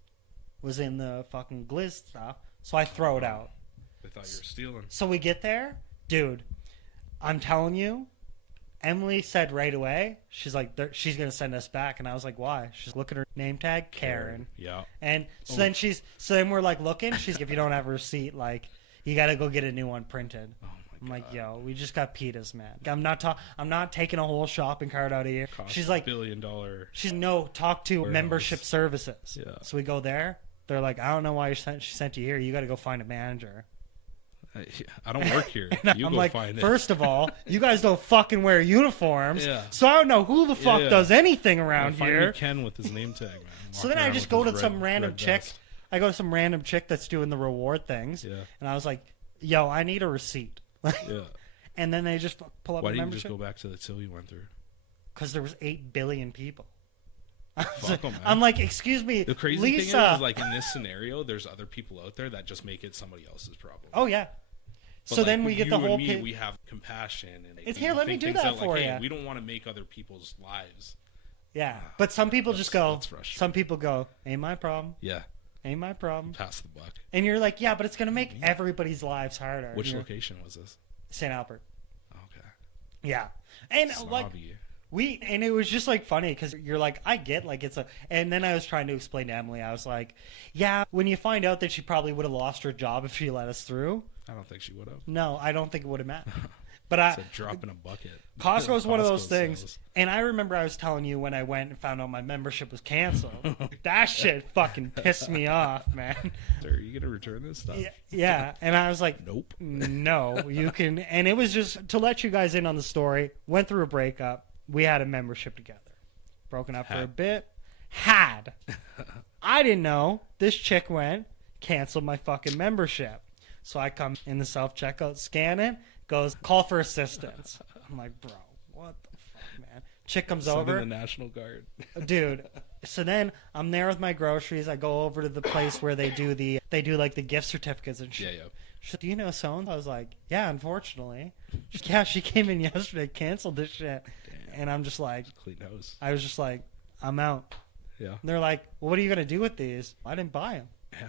was in the fucking glizz stuff, so I throw it out. They thought you were stealing. So we get there, dude, I'm telling you, Emily said right away, she's like, she's going to send us back. And I was like, why? She's looking at her name tag, Karen. Yeah. And so then we're like looking. She's like, if you don't have a receipt, like, you got to go get a new one printed. Oh, my I'm God. like, yo, we just got pitas, man. I'm not taking a whole shopping cart out of here. Cost She's like, $1 billion. she's no, talk to warehouse. membership services. Yeah. So we go there. They're like, I don't know why she sent you here. You got to go find a manager. I don't work here. You I'm go like, find it. first of all, you guys don't fucking wear uniforms, Yeah. so I don't know who the fuck does anything around find here. me Ken with his name tag, man. So then I just go to some random chick. I go to some random chick that's doing the reward things, and I was like, "Yo, I need a receipt." Yeah. And then they just pull up Why a didn't you membership. just go back to the till you went through? Because there was 8 billion people. Fuck 'em, man. I'm like, excuse me, The crazy Lisa. thing is, like, in this scenario, there's other people out there that just make it somebody else's problem. Oh yeah. But So like, then we get the you whole. and me, we have compassion. And It's we here, let me think do things that out for like, ya. Hey, we don't want to make other people's lives. Yeah, but some people just go. that's frustrating. Some people go, ain't my problem. Yeah. Ain't my problem. Pass the buck. And you're like, yeah, but it's gonna make everybody's lives harder. Which location was this? St. Albert. Okay. Yeah, and like Snobby. and it was just like funny because you're like, I get like it's a, and then I was trying to explain to Emily, I was like, yeah, when you find out that she probably would have lost her job if she let us through. I don't think she would have. No, I don't think it would have mattered. But It's a drop in a bucket. Costco is one of those Costco things. sales. And I remember I was telling you when I went and found out my membership was canceled. That shit fucking pissed me off, man. Are you gonna return this stuff? Yeah, and I was like, Nope. No, you can. And it was just to let you guys in on the story. Went through a breakup. We had a membership together. Broken up for a bit. I didn't know. This chick went, canceled my fucking membership. So I come in the self-checkout, scan it, goes, call for assistance. I'm like, bro, what the fuck, man? Chick comes Send over. in the National Guard. Dude. So then I'm there with my groceries. I go over to the place where they do like the gift certificates and shit. Yeah. She's like, do you know someone? I was like, yeah, unfortunately. Yeah, she came in yesterday, canceled this shit. Damn. And I'm just like, Clean house. I was just like, I'm out. Yeah. And they're like, well, what are you going to do with these? I didn't buy them. Yeah.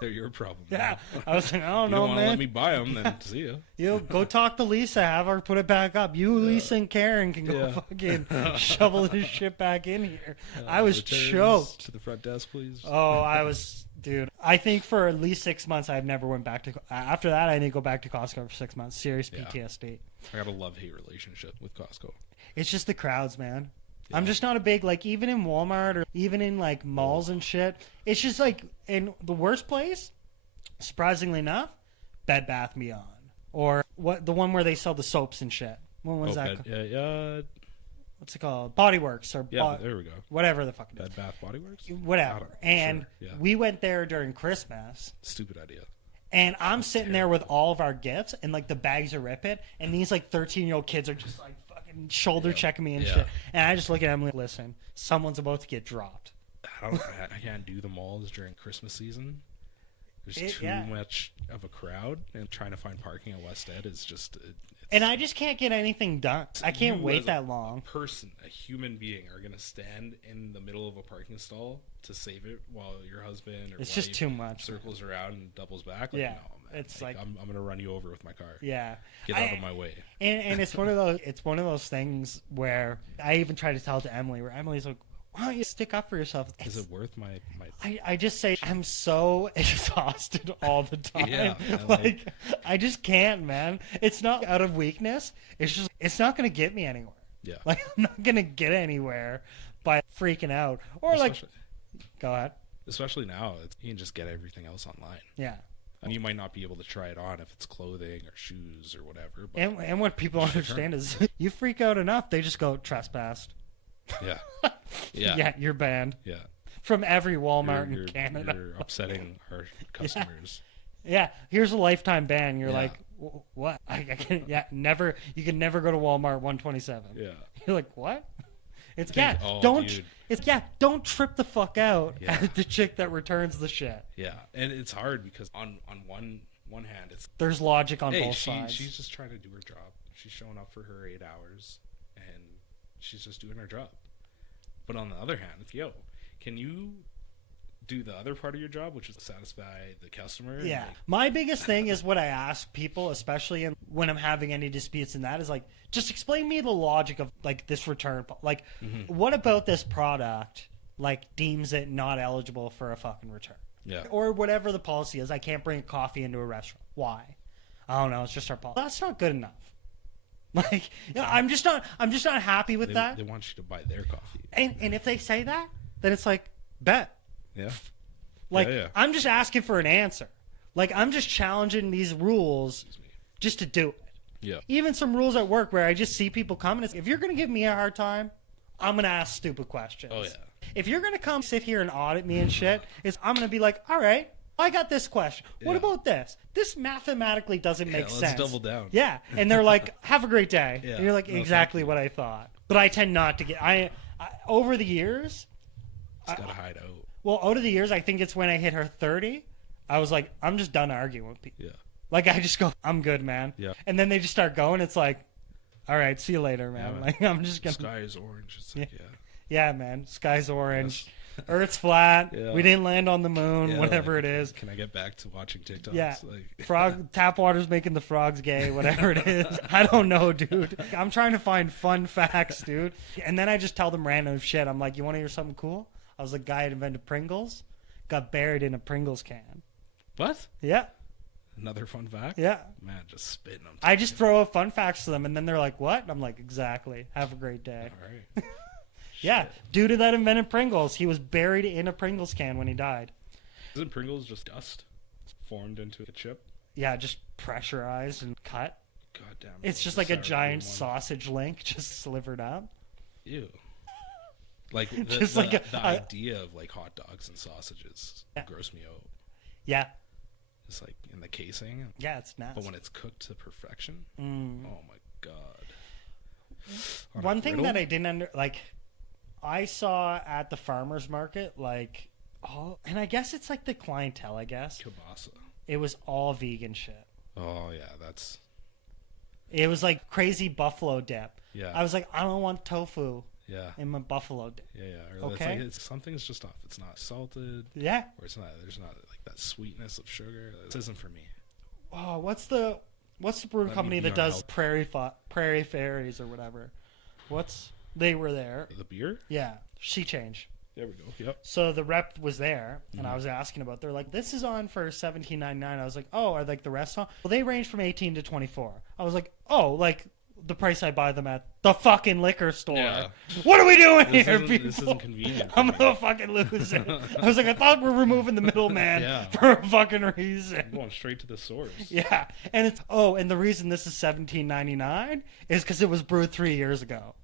They're your problem. Yeah. Man. I was like, I don't You know, don't want to man. let me buy them, then see ya. You go talk to Lisa, have her put it back up. You, Lisa, and Karen can go fucking shovel this shit back in here. I was Returns choked. To the front desk, please. Oh, I was, dude. I think for at least 6 months, I've never went back to. After that, I didn't go back to Costco for 6 months. Serious PTSD. I got a love-hate relationship with Costco. It's just the crowds, man. Yeah. I'm just not a big, like, even in Walmart or even in like malls and shit. It's just like, in the worst place, surprisingly enough, Bed Bath & Beyond, or what the one where they sell the soaps and shit. What was that? What's it called? Body Works or there we go. whatever the fuck it is. Bed Bath Body Works. Whatever. And sure, we went there during Christmas. Stupid idea. And I'm sitting there with all of our gifts, and like the bags are ripping, and these like 13-year-old kids are just like fucking shoulder checking me and shit. And I just look at Emily, listen, someone's about to get dropped. I can't do the malls during Christmas season. There's too much of a crowd, and trying to find parking at West Ed is just. And I just can't get anything done. I can't wait that long. A human being, are going to stand in the middle of a parking stall to save it while your husband or it's wife just too much. Circles around and doubles back. Like, yeah, no, man. it's like I'm going to run you over with my car. Yeah, get out of my way. And it's one of those. It's one of those things where I even try to tell it to Emily, where Emily's like, why don't you stick up for yourself? Is it worth my... I just say I'm so exhausted all the time. Yeah, like I just can't, man. It's not out of weakness. It's just it's not going to get me anywhere. Yeah. Like I'm not going to get anywhere by freaking out or go ahead. Especially now, you can just get everything else online. Yeah. And you might not be able to try it on if it's clothing or shoes or whatever. But and what people understand is you freak out enough, they just go trespassed. Yeah. Yeah. Yeah, you're banned. Yeah. From every Walmart in Canada. You're upsetting our customers. Yeah. Here's a lifetime ban. You're Yeah. like, what? I can, never. You can never go to Walmart 127. Yeah. You're like, what? It's Dude. don't trip the fuck out Yeah. at the chick that returns the shit. Yeah, and it's hard because on one hand, There's logic on both sides. She's just trying to do her job. She's showing up for her 8 hours, and she's just doing her job. But on the other hand, can you do the other part of your job, which is to satisfy the customer? Yeah. My biggest thing is what I ask people, especially when I'm having any disputes in that, is like, just explain me the logic of like this return. Like, what about this product like deems it not eligible for a fucking return? Yeah. Or whatever the policy is. I can't bring coffee into a restaurant. Why? I don't know. It's just our policy. That's not good enough. Like, I'm just not happy with that. They want you to buy their coffee. And if they say that, then it's like, bet. Yeah. Like, yeah. I'm just asking for an answer. Like, I'm just challenging these rules just to do it. Yeah. Even some rules at work where I just see people coming. If you're going to give me a hard time, I'm going to ask stupid questions. Oh, yeah. If you're going to come sit here and audit me and shit, I'm going to be like, all right, I got this question. What about this? This mathematically doesn't make sense. Let's double down. Yeah. And they're like, have a great day. Yeah. And you're like, exactly what I thought. But I tend not to get... I over the years... It's got to hide out. Well, over the years, I think it's when I hit her 30, I was like, I'm just done arguing with people. Yeah. Like, I just go, I'm good, man. Yeah. And then they just start going. It's like, all right, see you later, man. Yeah, Like, I'm just going to... Sky is orange. It's like, Yeah, man. Sky's orange. Yes. Earth's flat. Yeah. We didn't land on the moon, whatever it is. Can I get back to watching TikToks? Yeah. Like... Tap water's making the frogs gay, whatever it is. I don't know, dude. I'm trying to find fun facts, dude. And then I just tell them random shit. I'm like, you want to hear something cool? I was a guy that invented Pringles. Got buried in a Pringles can. What? Yeah. Another fun fact? Yeah. Man, just spitting them. I just throw out fun facts to them, and then they're like, what? And I'm like, exactly. Have a great day. All right. Yeah. Dude that invented Pringles. He was buried in a Pringles can when he died. Isn't Pringles just dust formed into a chip? Yeah, just pressurized and cut. God damn it. It's just like a giant sausage link just slivered up. Ew. Like the idea of like hot dogs and sausages gross me out. Yeah. It's like in the casing. Yeah, it's nasty. But when it's cooked to perfection, oh my god. One thing that I didn't I saw at the farmer's market, and I guess it's like the clientele, I guess. Kielbasa. It was all vegan shit. Oh yeah, It was like crazy buffalo dip. Yeah. I was like, I don't want tofu. Yeah. In my buffalo dip. Yeah. Or okay. Something's just off. It's not salted. Yeah. Or there's not like that sweetness of sugar. This isn't for me. Oh, what's the brewing company that does Prairie Fairies or whatever? They were there. The beer? Yeah. Sea Change. There we go. Yep. So the rep was there, and I was asking about. They're like, "This is on for $17.99." I was like, "Oh, are like the rest on?" Well, they range from 18 to 24. I was like, "Oh, like the price I buy them at the fucking liquor store." Yeah. What are we doing here, people? This isn't convenient. I'm gonna fucking lose it. I was like, I thought we're removing the middleman for a fucking reason. I'm going straight to the source. Yeah, and and the reason this is $17.99 is because it was brewed 3 years ago.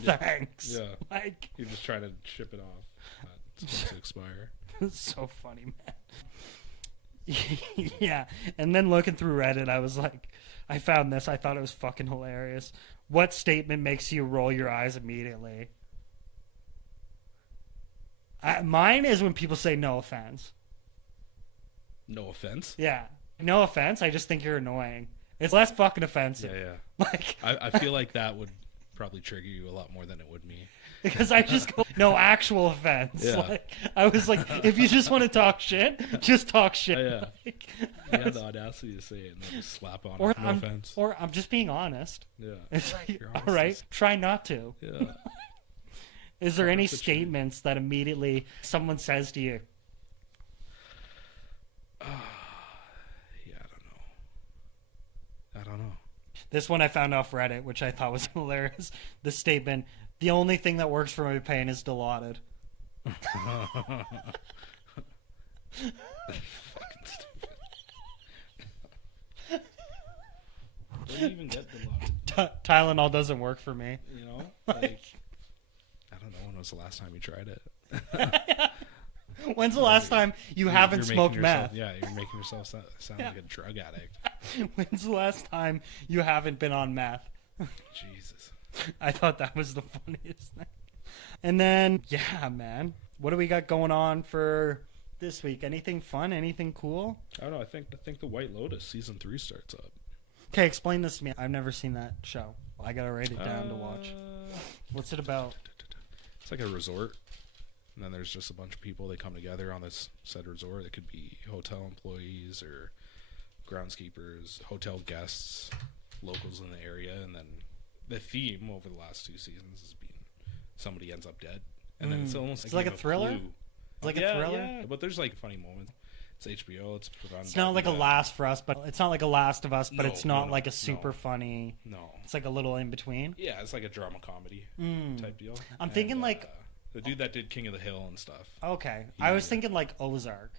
Yeah. Thanks. Yeah. Like, you're just trying to ship it off. It's supposed to expire. It's so funny, man. Yeah, and then looking through Reddit, I was like, I found this. I thought it was fucking hilarious. What statement makes you roll your eyes immediately? Mine is when people say no offense. No offense? Yeah. No offense. I just think you're annoying. It's less fucking offensive. Yeah. Like I feel like that would probably trigger you a lot more than it would me. Because I just go, no actual offense. Yeah. Like, I was like, if you just want to talk shit, just talk shit. Yeah. Like, you have the audacity to say it and then just slap on it. No offense. Or I'm just being honest. Yeah. It's like, all right, try not to. Yeah. Is there any statements that immediately someone says to you? Yeah, I don't know. This one I found off Reddit, which I thought was hilarious. The statement, the only thing that works for my pain is Dilaudid. Fucking stupid. Where do you even get Dilaudid? Tylenol doesn't work for me. You know? Like, I don't know. When was the last time you tried it? When's the last time you haven't smoked meth? Yeah, you're making yourself sound like a drug addict. When's the last time you haven't been on meth? Jesus. I thought that was the funniest thing. And then, yeah, man. What do we got going on for this week? Anything fun? Anything cool? I don't know. I think the White Lotus season 3 starts up. Okay, explain this to me. I've never seen that show. I gotta write it down to watch. What's it about? It's like a resort. And then there's just a bunch of people. They come together on this said resort. It could be hotel employees or groundskeepers, hotel guests, locals in the area. And then the theme over the last 2 seasons has been somebody ends up dead. And then it's almost like a thriller? It's like a thriller? Yeah, but there's like funny moments. It's HBO. It's not like a Last for Us, but it's not like a Last of Us, but it's not like a super funny. No. It's like a little in between. Yeah, it's like a drama comedy type deal. I'm thinking like the dude that did King of the Hill and stuff. Okay. I was thinking like Ozark.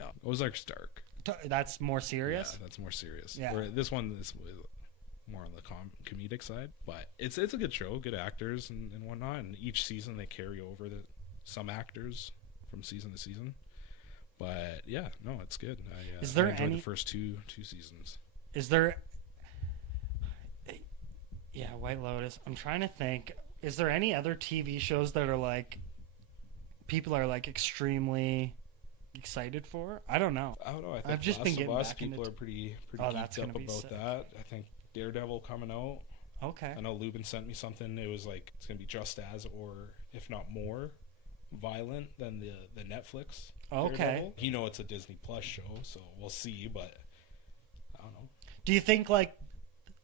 No, Ozark's dark. That's more serious? Yeah, that's more serious. Yeah. Where this one is more on the comedic side. But it's a good show, good actors and whatnot. And each season they carry over some actors from season to season. But yeah, no, it's good. I enjoyed the first two seasons. Is there... Yeah, White Lotus. I'm trying to think... Is there any other TV shows that are like people are like extremely excited for? I don't know. I think I've just been getting back people are pretty geeked up about sick. that. I think Daredevil coming out. Okay. I know Lubin sent me something. It was like it's gonna be just as, or if not more, violent than the Netflix. Okay. Daredevil. You know it's a Disney Plus show, so we'll see. But I don't know. Do you think like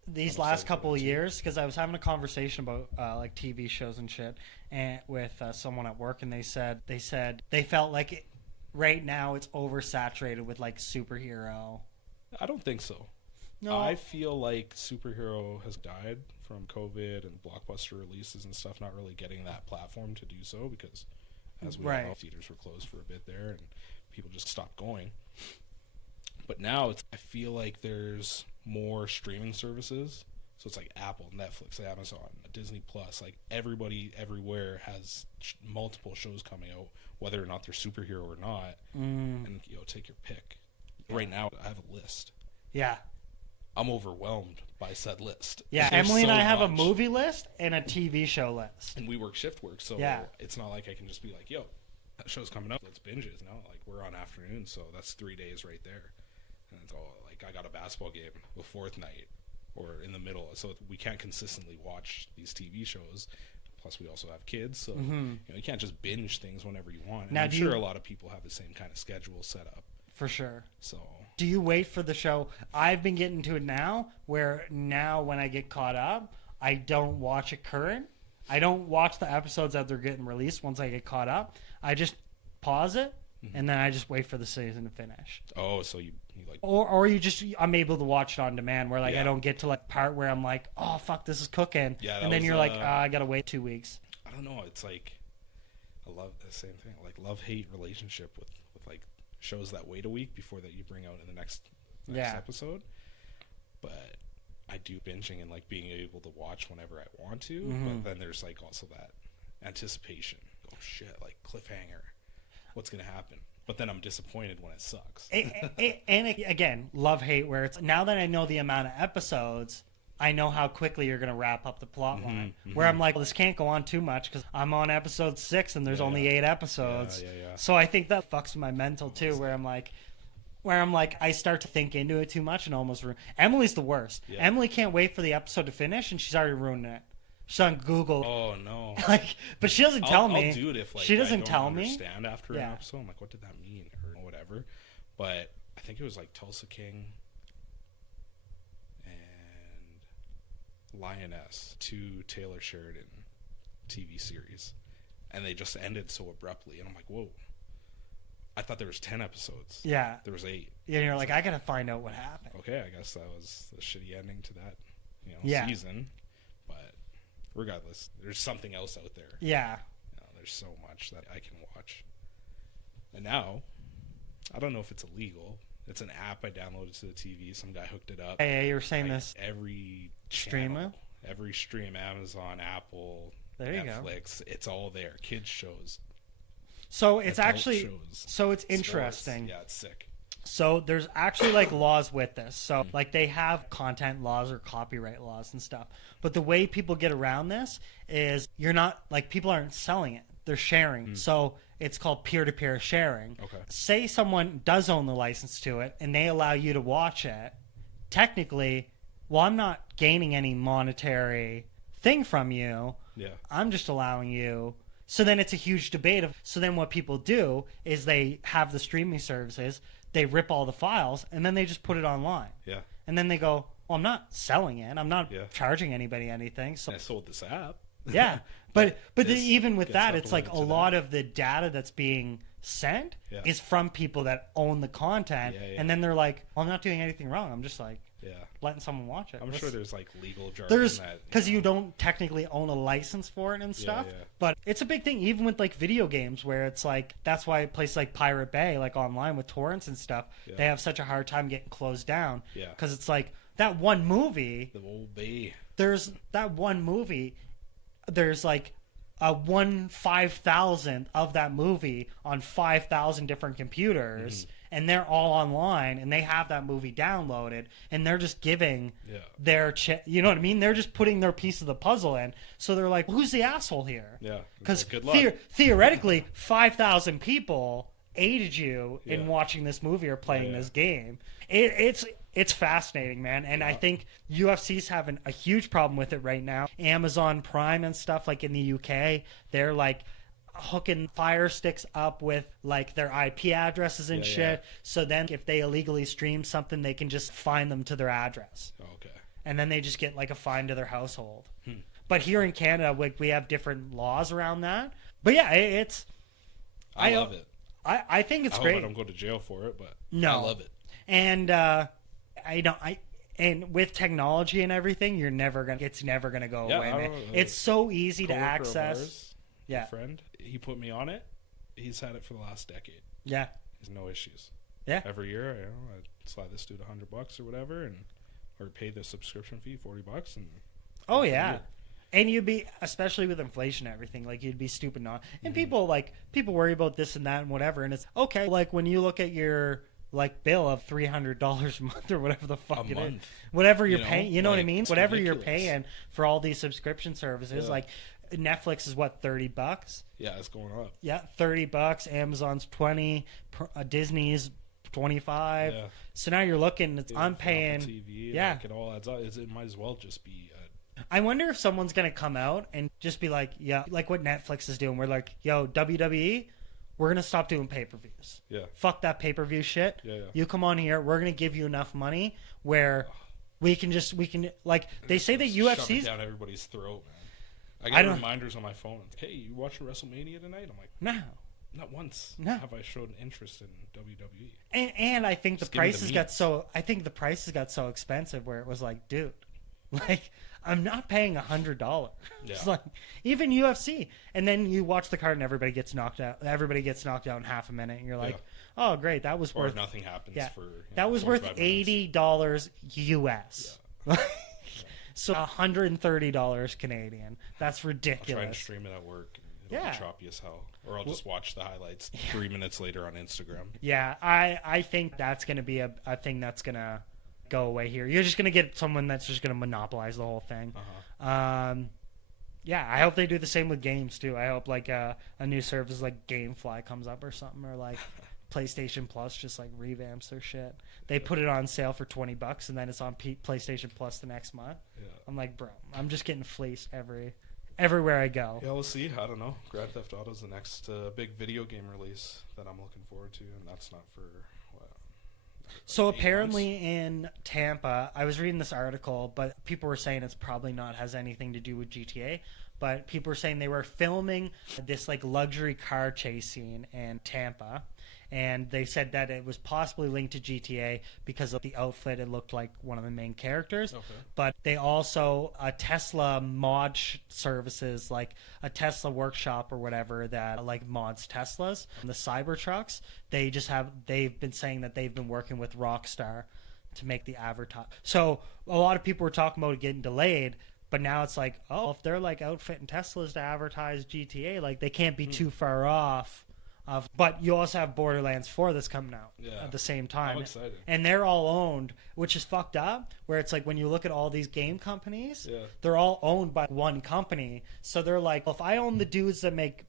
these last couple of years, because I was having a conversation about like TV shows and shit, and with someone at work, and they said they felt like right now it's oversaturated with like superhero. I don't think so. No, I feel like superhero has died from COVID and blockbuster releases and stuff, not really getting that platform to do so because, as we all know, theaters were closed for a bit there and people just stopped going. But now I feel like there's more streaming services. So it's like Apple, Netflix, Amazon, Disney Plus. Like everybody everywhere has multiple shows coming out, whether or not they're superhero or not. And take your pick. Yeah. Right now, I have a list. Yeah. I'm overwhelmed by said list. Yeah, There's Emily and I have much. A movie list and a TV show list. And we work shift work, so it's not like I can just be like, yo, that show's coming up, let's binge it. No, like we're on afternoon, so that's 3 days right there. And it's all like I got a basketball game the fourth night or in the middle, so we can't consistently watch these TV shows. Plus, we also have kids, so you can't just binge things whenever you want. And now, I'm sure a lot of people have the same kind of schedule set up. For sure. So, do you wait for the show? I've been getting to it now, where now when I get caught up, I don't watch it current. I don't watch the episodes as they're getting released once I get caught up. I just pause it, and then I just wait for the season to finish. Oh, so you like... Or you just... I'm able to watch it on demand, where like I don't get to like part where I'm like, oh, fuck, this is cooking. Yeah, and then you're like, I gotta wait 2 weeks. I don't know. It's like... I love the same thing. Like, love-hate relationship with like shows that wait a week before that you bring out in the next episode. But I do binging and like being able to watch whenever I want to. But then there's like also that anticipation. Oh shit, like cliffhanger. What's gonna happen? But then I'm disappointed when it sucks. And again, love-hate, where it's now that I know the amount of episodes, I know how quickly you're going to wrap up the plot line. Where I'm like, well, this can't go on too much because I'm on episode 6 and there's only 8 episodes. Yeah. So I think that fucks with my mental too, where I'm like, I start to think into it too much and almost ruin. Emily's the worst. Yeah. Emily can't wait for the episode to finish and she's already ruined it. She's on Google. Oh no! But she doesn't tell me. I'll do it if like she doesn't tell me. Understand after an episode, I'm like, what did that mean or whatever. But I think it was like Tulsa King and Lioness, 2 Taylor Sheridan TV series, and they just ended so abruptly, and I'm like, whoa! I thought there was 10 episodes. Yeah, there was 8. Yeah, and you're like, I gotta find out what happened. Okay, I guess that was the shitty ending to that, season. But regardless, there's something else out there. Yeah. There's so much that I can watch. And now, I don't know if it's illegal. It's an app I downloaded to the TV. Some guy hooked it up. Hey, you were saying this. Every streamer? Every stream, Amazon, Apple, There you Netflix, it's all there. Kids shows. So it's adult actually shows, so it's sports. interesting. Yeah, it's sick. So there's actually like laws with this. So like they have content laws or copyright laws and stuff. But the way people get around this is you're not like people aren't selling it. They're sharing. So it's called peer-to-peer sharing. Okay. Say someone does own the license to it and they allow you to watch it. Technically, well, I'm not gaining any monetary thing from you. Yeah. I'm just allowing you. So then it's a huge debate of. So then what people do is they have the streaming services. They rip all the files and then they just put it online. Yeah. And then they go, well, I'm not selling it. I'm not charging anybody anything. So I sold this app. yeah. But even with that, it's like a lot that. of the data that's being sent is from people that own the content. Yeah. And then they're like, well, I'm not doing anything wrong. I'm just like letting someone watch it. I'm sure there's like legal jargon. There's because you don't technically own a license for it and stuff. But it's a big thing, even with like video games, where it's like that's why places like Pirate Bay, like online with torrents and stuff, they have such a hard time getting closed down. Yeah. Because it's like that one movie. The old bay. There's that one movie. There's like a 1/5000th of that movie on 5,000 different computers, and they're all online, and they have that movie downloaded, and they're just giving their you know what I mean? They're just putting their piece of the puzzle in. So they're like, who's the asshole here? Yeah. Because like, theoretically, 5,000 people aided you in watching this movie or playing this game. It's fascinating, man. And I think UFC's having a huge problem with it right now. Amazon Prime and stuff, like in the UK, they're like hooking Fire Sticks up with like their IP addresses and shit. So then if they illegally stream something, they can just fine them to their address. Okay. And then they just get like a fine to their household. But here in Canada, like, we have different laws around that. But yeah, I love it. I think it's I great. hope I don't go to jail for it, but no. I love it. And and with technology and everything, it's never gonna go away, man. It's so easy to access. My friend, he put me on it. He's had it for the last decade. Yeah, there's no issues. Yeah, every year, I slide this dude $100 or whatever, or pay the subscription fee $40, and and you'd be, especially with inflation and everything, like you'd be stupid not. And people worry about this and that and whatever, and it's okay. Like when you look at your like bill of $300 a month or whatever the fuck it is, whatever you're paying, you know what I mean? Whatever you're paying for all these subscription services, like Netflix is what, $30? Yeah, it's going up. Yeah, $30. Amazon's $20. Disney's $25. Yeah. So now you're looking. I'm paying. Apple TV, like it all adds up. It might as well just be. I wonder if someone's gonna come out and just be like, like what Netflix is doing. We're like, yo, WWE, we're gonna stop doing pay-per-views. Yeah. Fuck that pay-per-view shit. Yeah. You come on here. We're gonna give you enough money where we can like they say that UFC's shove it down everybody's throat, man. I get reminders on my phone. Hey, you watching WrestleMania tonight? I'm like, no. Not once have I showed an interest in WWE. And I think the prices got so expensive where it was like, dude, like I'm not paying $100. Yeah. It's like even UFC, and then you watch the card and everybody gets knocked out. Everybody gets knocked out in half a minute, and you're like, oh great, that was worth. Or nothing happens for. That was worth $80 US. Yeah. So $130 Canadian. That's ridiculous. I'll try and stream it at work. It'll be choppy as hell. Or I'll just watch the highlights 3 minutes later on Instagram. Yeah, I think that's going to be a thing that's going to go away here. You're just going to get someone that's just going to monopolize the whole thing. Yeah, I hope they do the same with games, too. I hope like a new service like GameFly comes up or something, or like PlayStation Plus just like revamps their shit. They put it on sale for $20 and then it's on PlayStation Plus the next month. Yeah. I'm like, bro, I'm just getting fleeced everywhere I go. Yeah, we'll see. I don't know. Grand Theft Auto is the next big video game release that I'm looking forward to, and that's not for So apparently in Tampa, I was reading this article, but people were saying it's probably not has anything to do with GTA. But people were saying they were filming this like luxury car chase scene in Tampa. And they said that it was possibly linked to GTA because of the outfit. It looked like one of the main characters. Okay. But they also, Tesla mod services, like a Tesla workshop or whatever that like mods Teslas, the Cybertrucks, they've been saying that they've been working with Rockstar to make the avatar. So a lot of people were talking about it getting delayed, But now it's like, oh, if they're like outfitting Teslas to advertise GTA, like they can't be too far off. But you also have Borderlands 4 that's coming out at the same time. I'm excited. And they're all owned, which is fucked up, where it's like when you look at all these game companies, they're all owned by one company. So they're like, well, if I own the dudes that make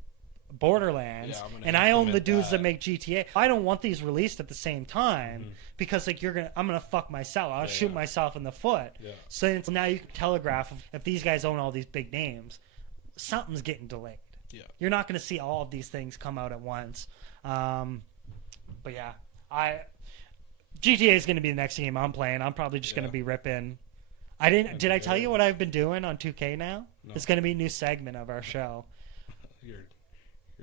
Borderlands and I own the dudes that make GTA, I don't want these released at the same time because like I'm gonna fuck myself. I'll shoot myself in the foot. So now you can telegraph if these guys own all these big names, something's getting delayed. You're not going to see all of these things come out at once. But yeah, GTA is going to be the next game I'm playing. I'm probably just going to be ripping. Did I tell you what I've been doing on 2K now? No. It's going to be a new segment of our show. Your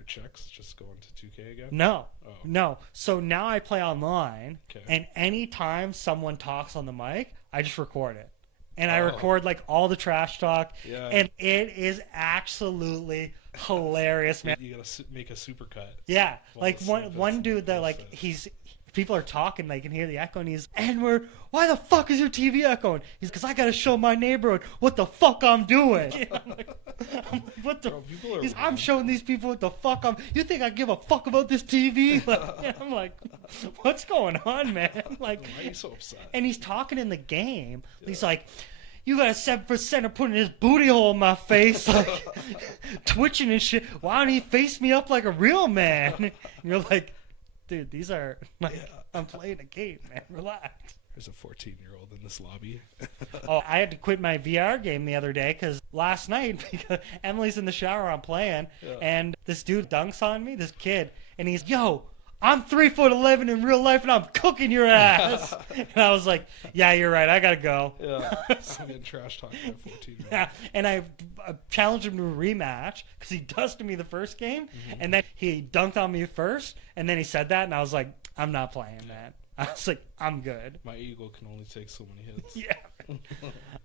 checks just going to 2K again? No. So now I play online, and anytime someone talks on the mic, I just record it. And I record like all the trash talk, and it is absolutely hilarious, man. You gotta make a supercut. Yeah, like one dude that like people are talking, they can hear the echo, and he's Edward. Why the fuck is your TV echoing? He's because I gotta show my neighborhood what the fuck I'm doing. I'm like, what the? Bro, I'm showing these people what the fuck I'm. You think I give a fuck about this TV? Like, I'm like, what's going on, man? Like, why are you so upset? And he's talking in the game. He's like, you got a 7% of putting his booty hole in my face, like twitching and shit. Why don't he face me up like a real man? And you're like, dude, these are like, I'm playing a game, man. Relax. There's a 14-year-old in this lobby. I had to quit my VR game the other day because last night, because Emily's in the shower, I'm playing, and this dude dunks on me, this kid, and he's, yo, I'm 3'11" in real life, and I'm cooking your ass. And I was like, yeah, you're right. I got to go. Yeah, I'm getting trash talked by 14. Yeah, and I challenged him to a rematch because he dusted me the first game, and then he dunked on me first, and then he said that, and I was like, I'm not playing that. I was like, I'm good. My ego can only take so many hits. Yeah.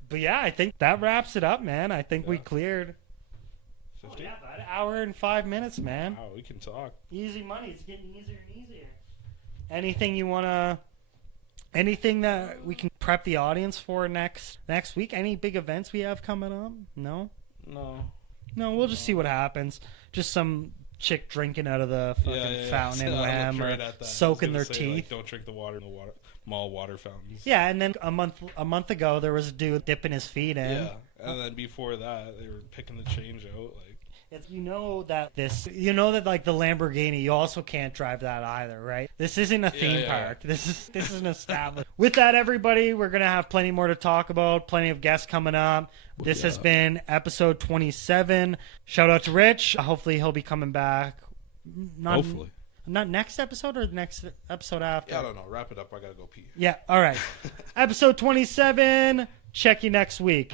But yeah, I think that wraps it up, man. I think we cleared 50? about an hour and 5 minutes, man. Wow, we can talk. Easy money. It's getting easier and easier. Anything that we can prep the audience for next week? Any big events we have coming up? No, we'll just see what happens. Just some chick drinking out of the fucking fountain in Wham, or soaking their teeth. Like, don't drink the water in the mall water fountains. Yeah, and then a month ago there was a dude dipping his feet in. Yeah, and then before that they were picking the change out. Like, you know that like the Lamborghini, you also can't drive that either, right? This isn't a theme park. This is an established. With that, everybody, we're gonna have plenty more to talk about. Plenty of guests coming up. This has been episode 27. Shout out to Rich. Hopefully he'll be coming back. Hopefully. Not next episode or the next episode after? Yeah, I don't know. Wrap it up. I gotta go pee. Yeah, all right. Episode 27. Check you next week.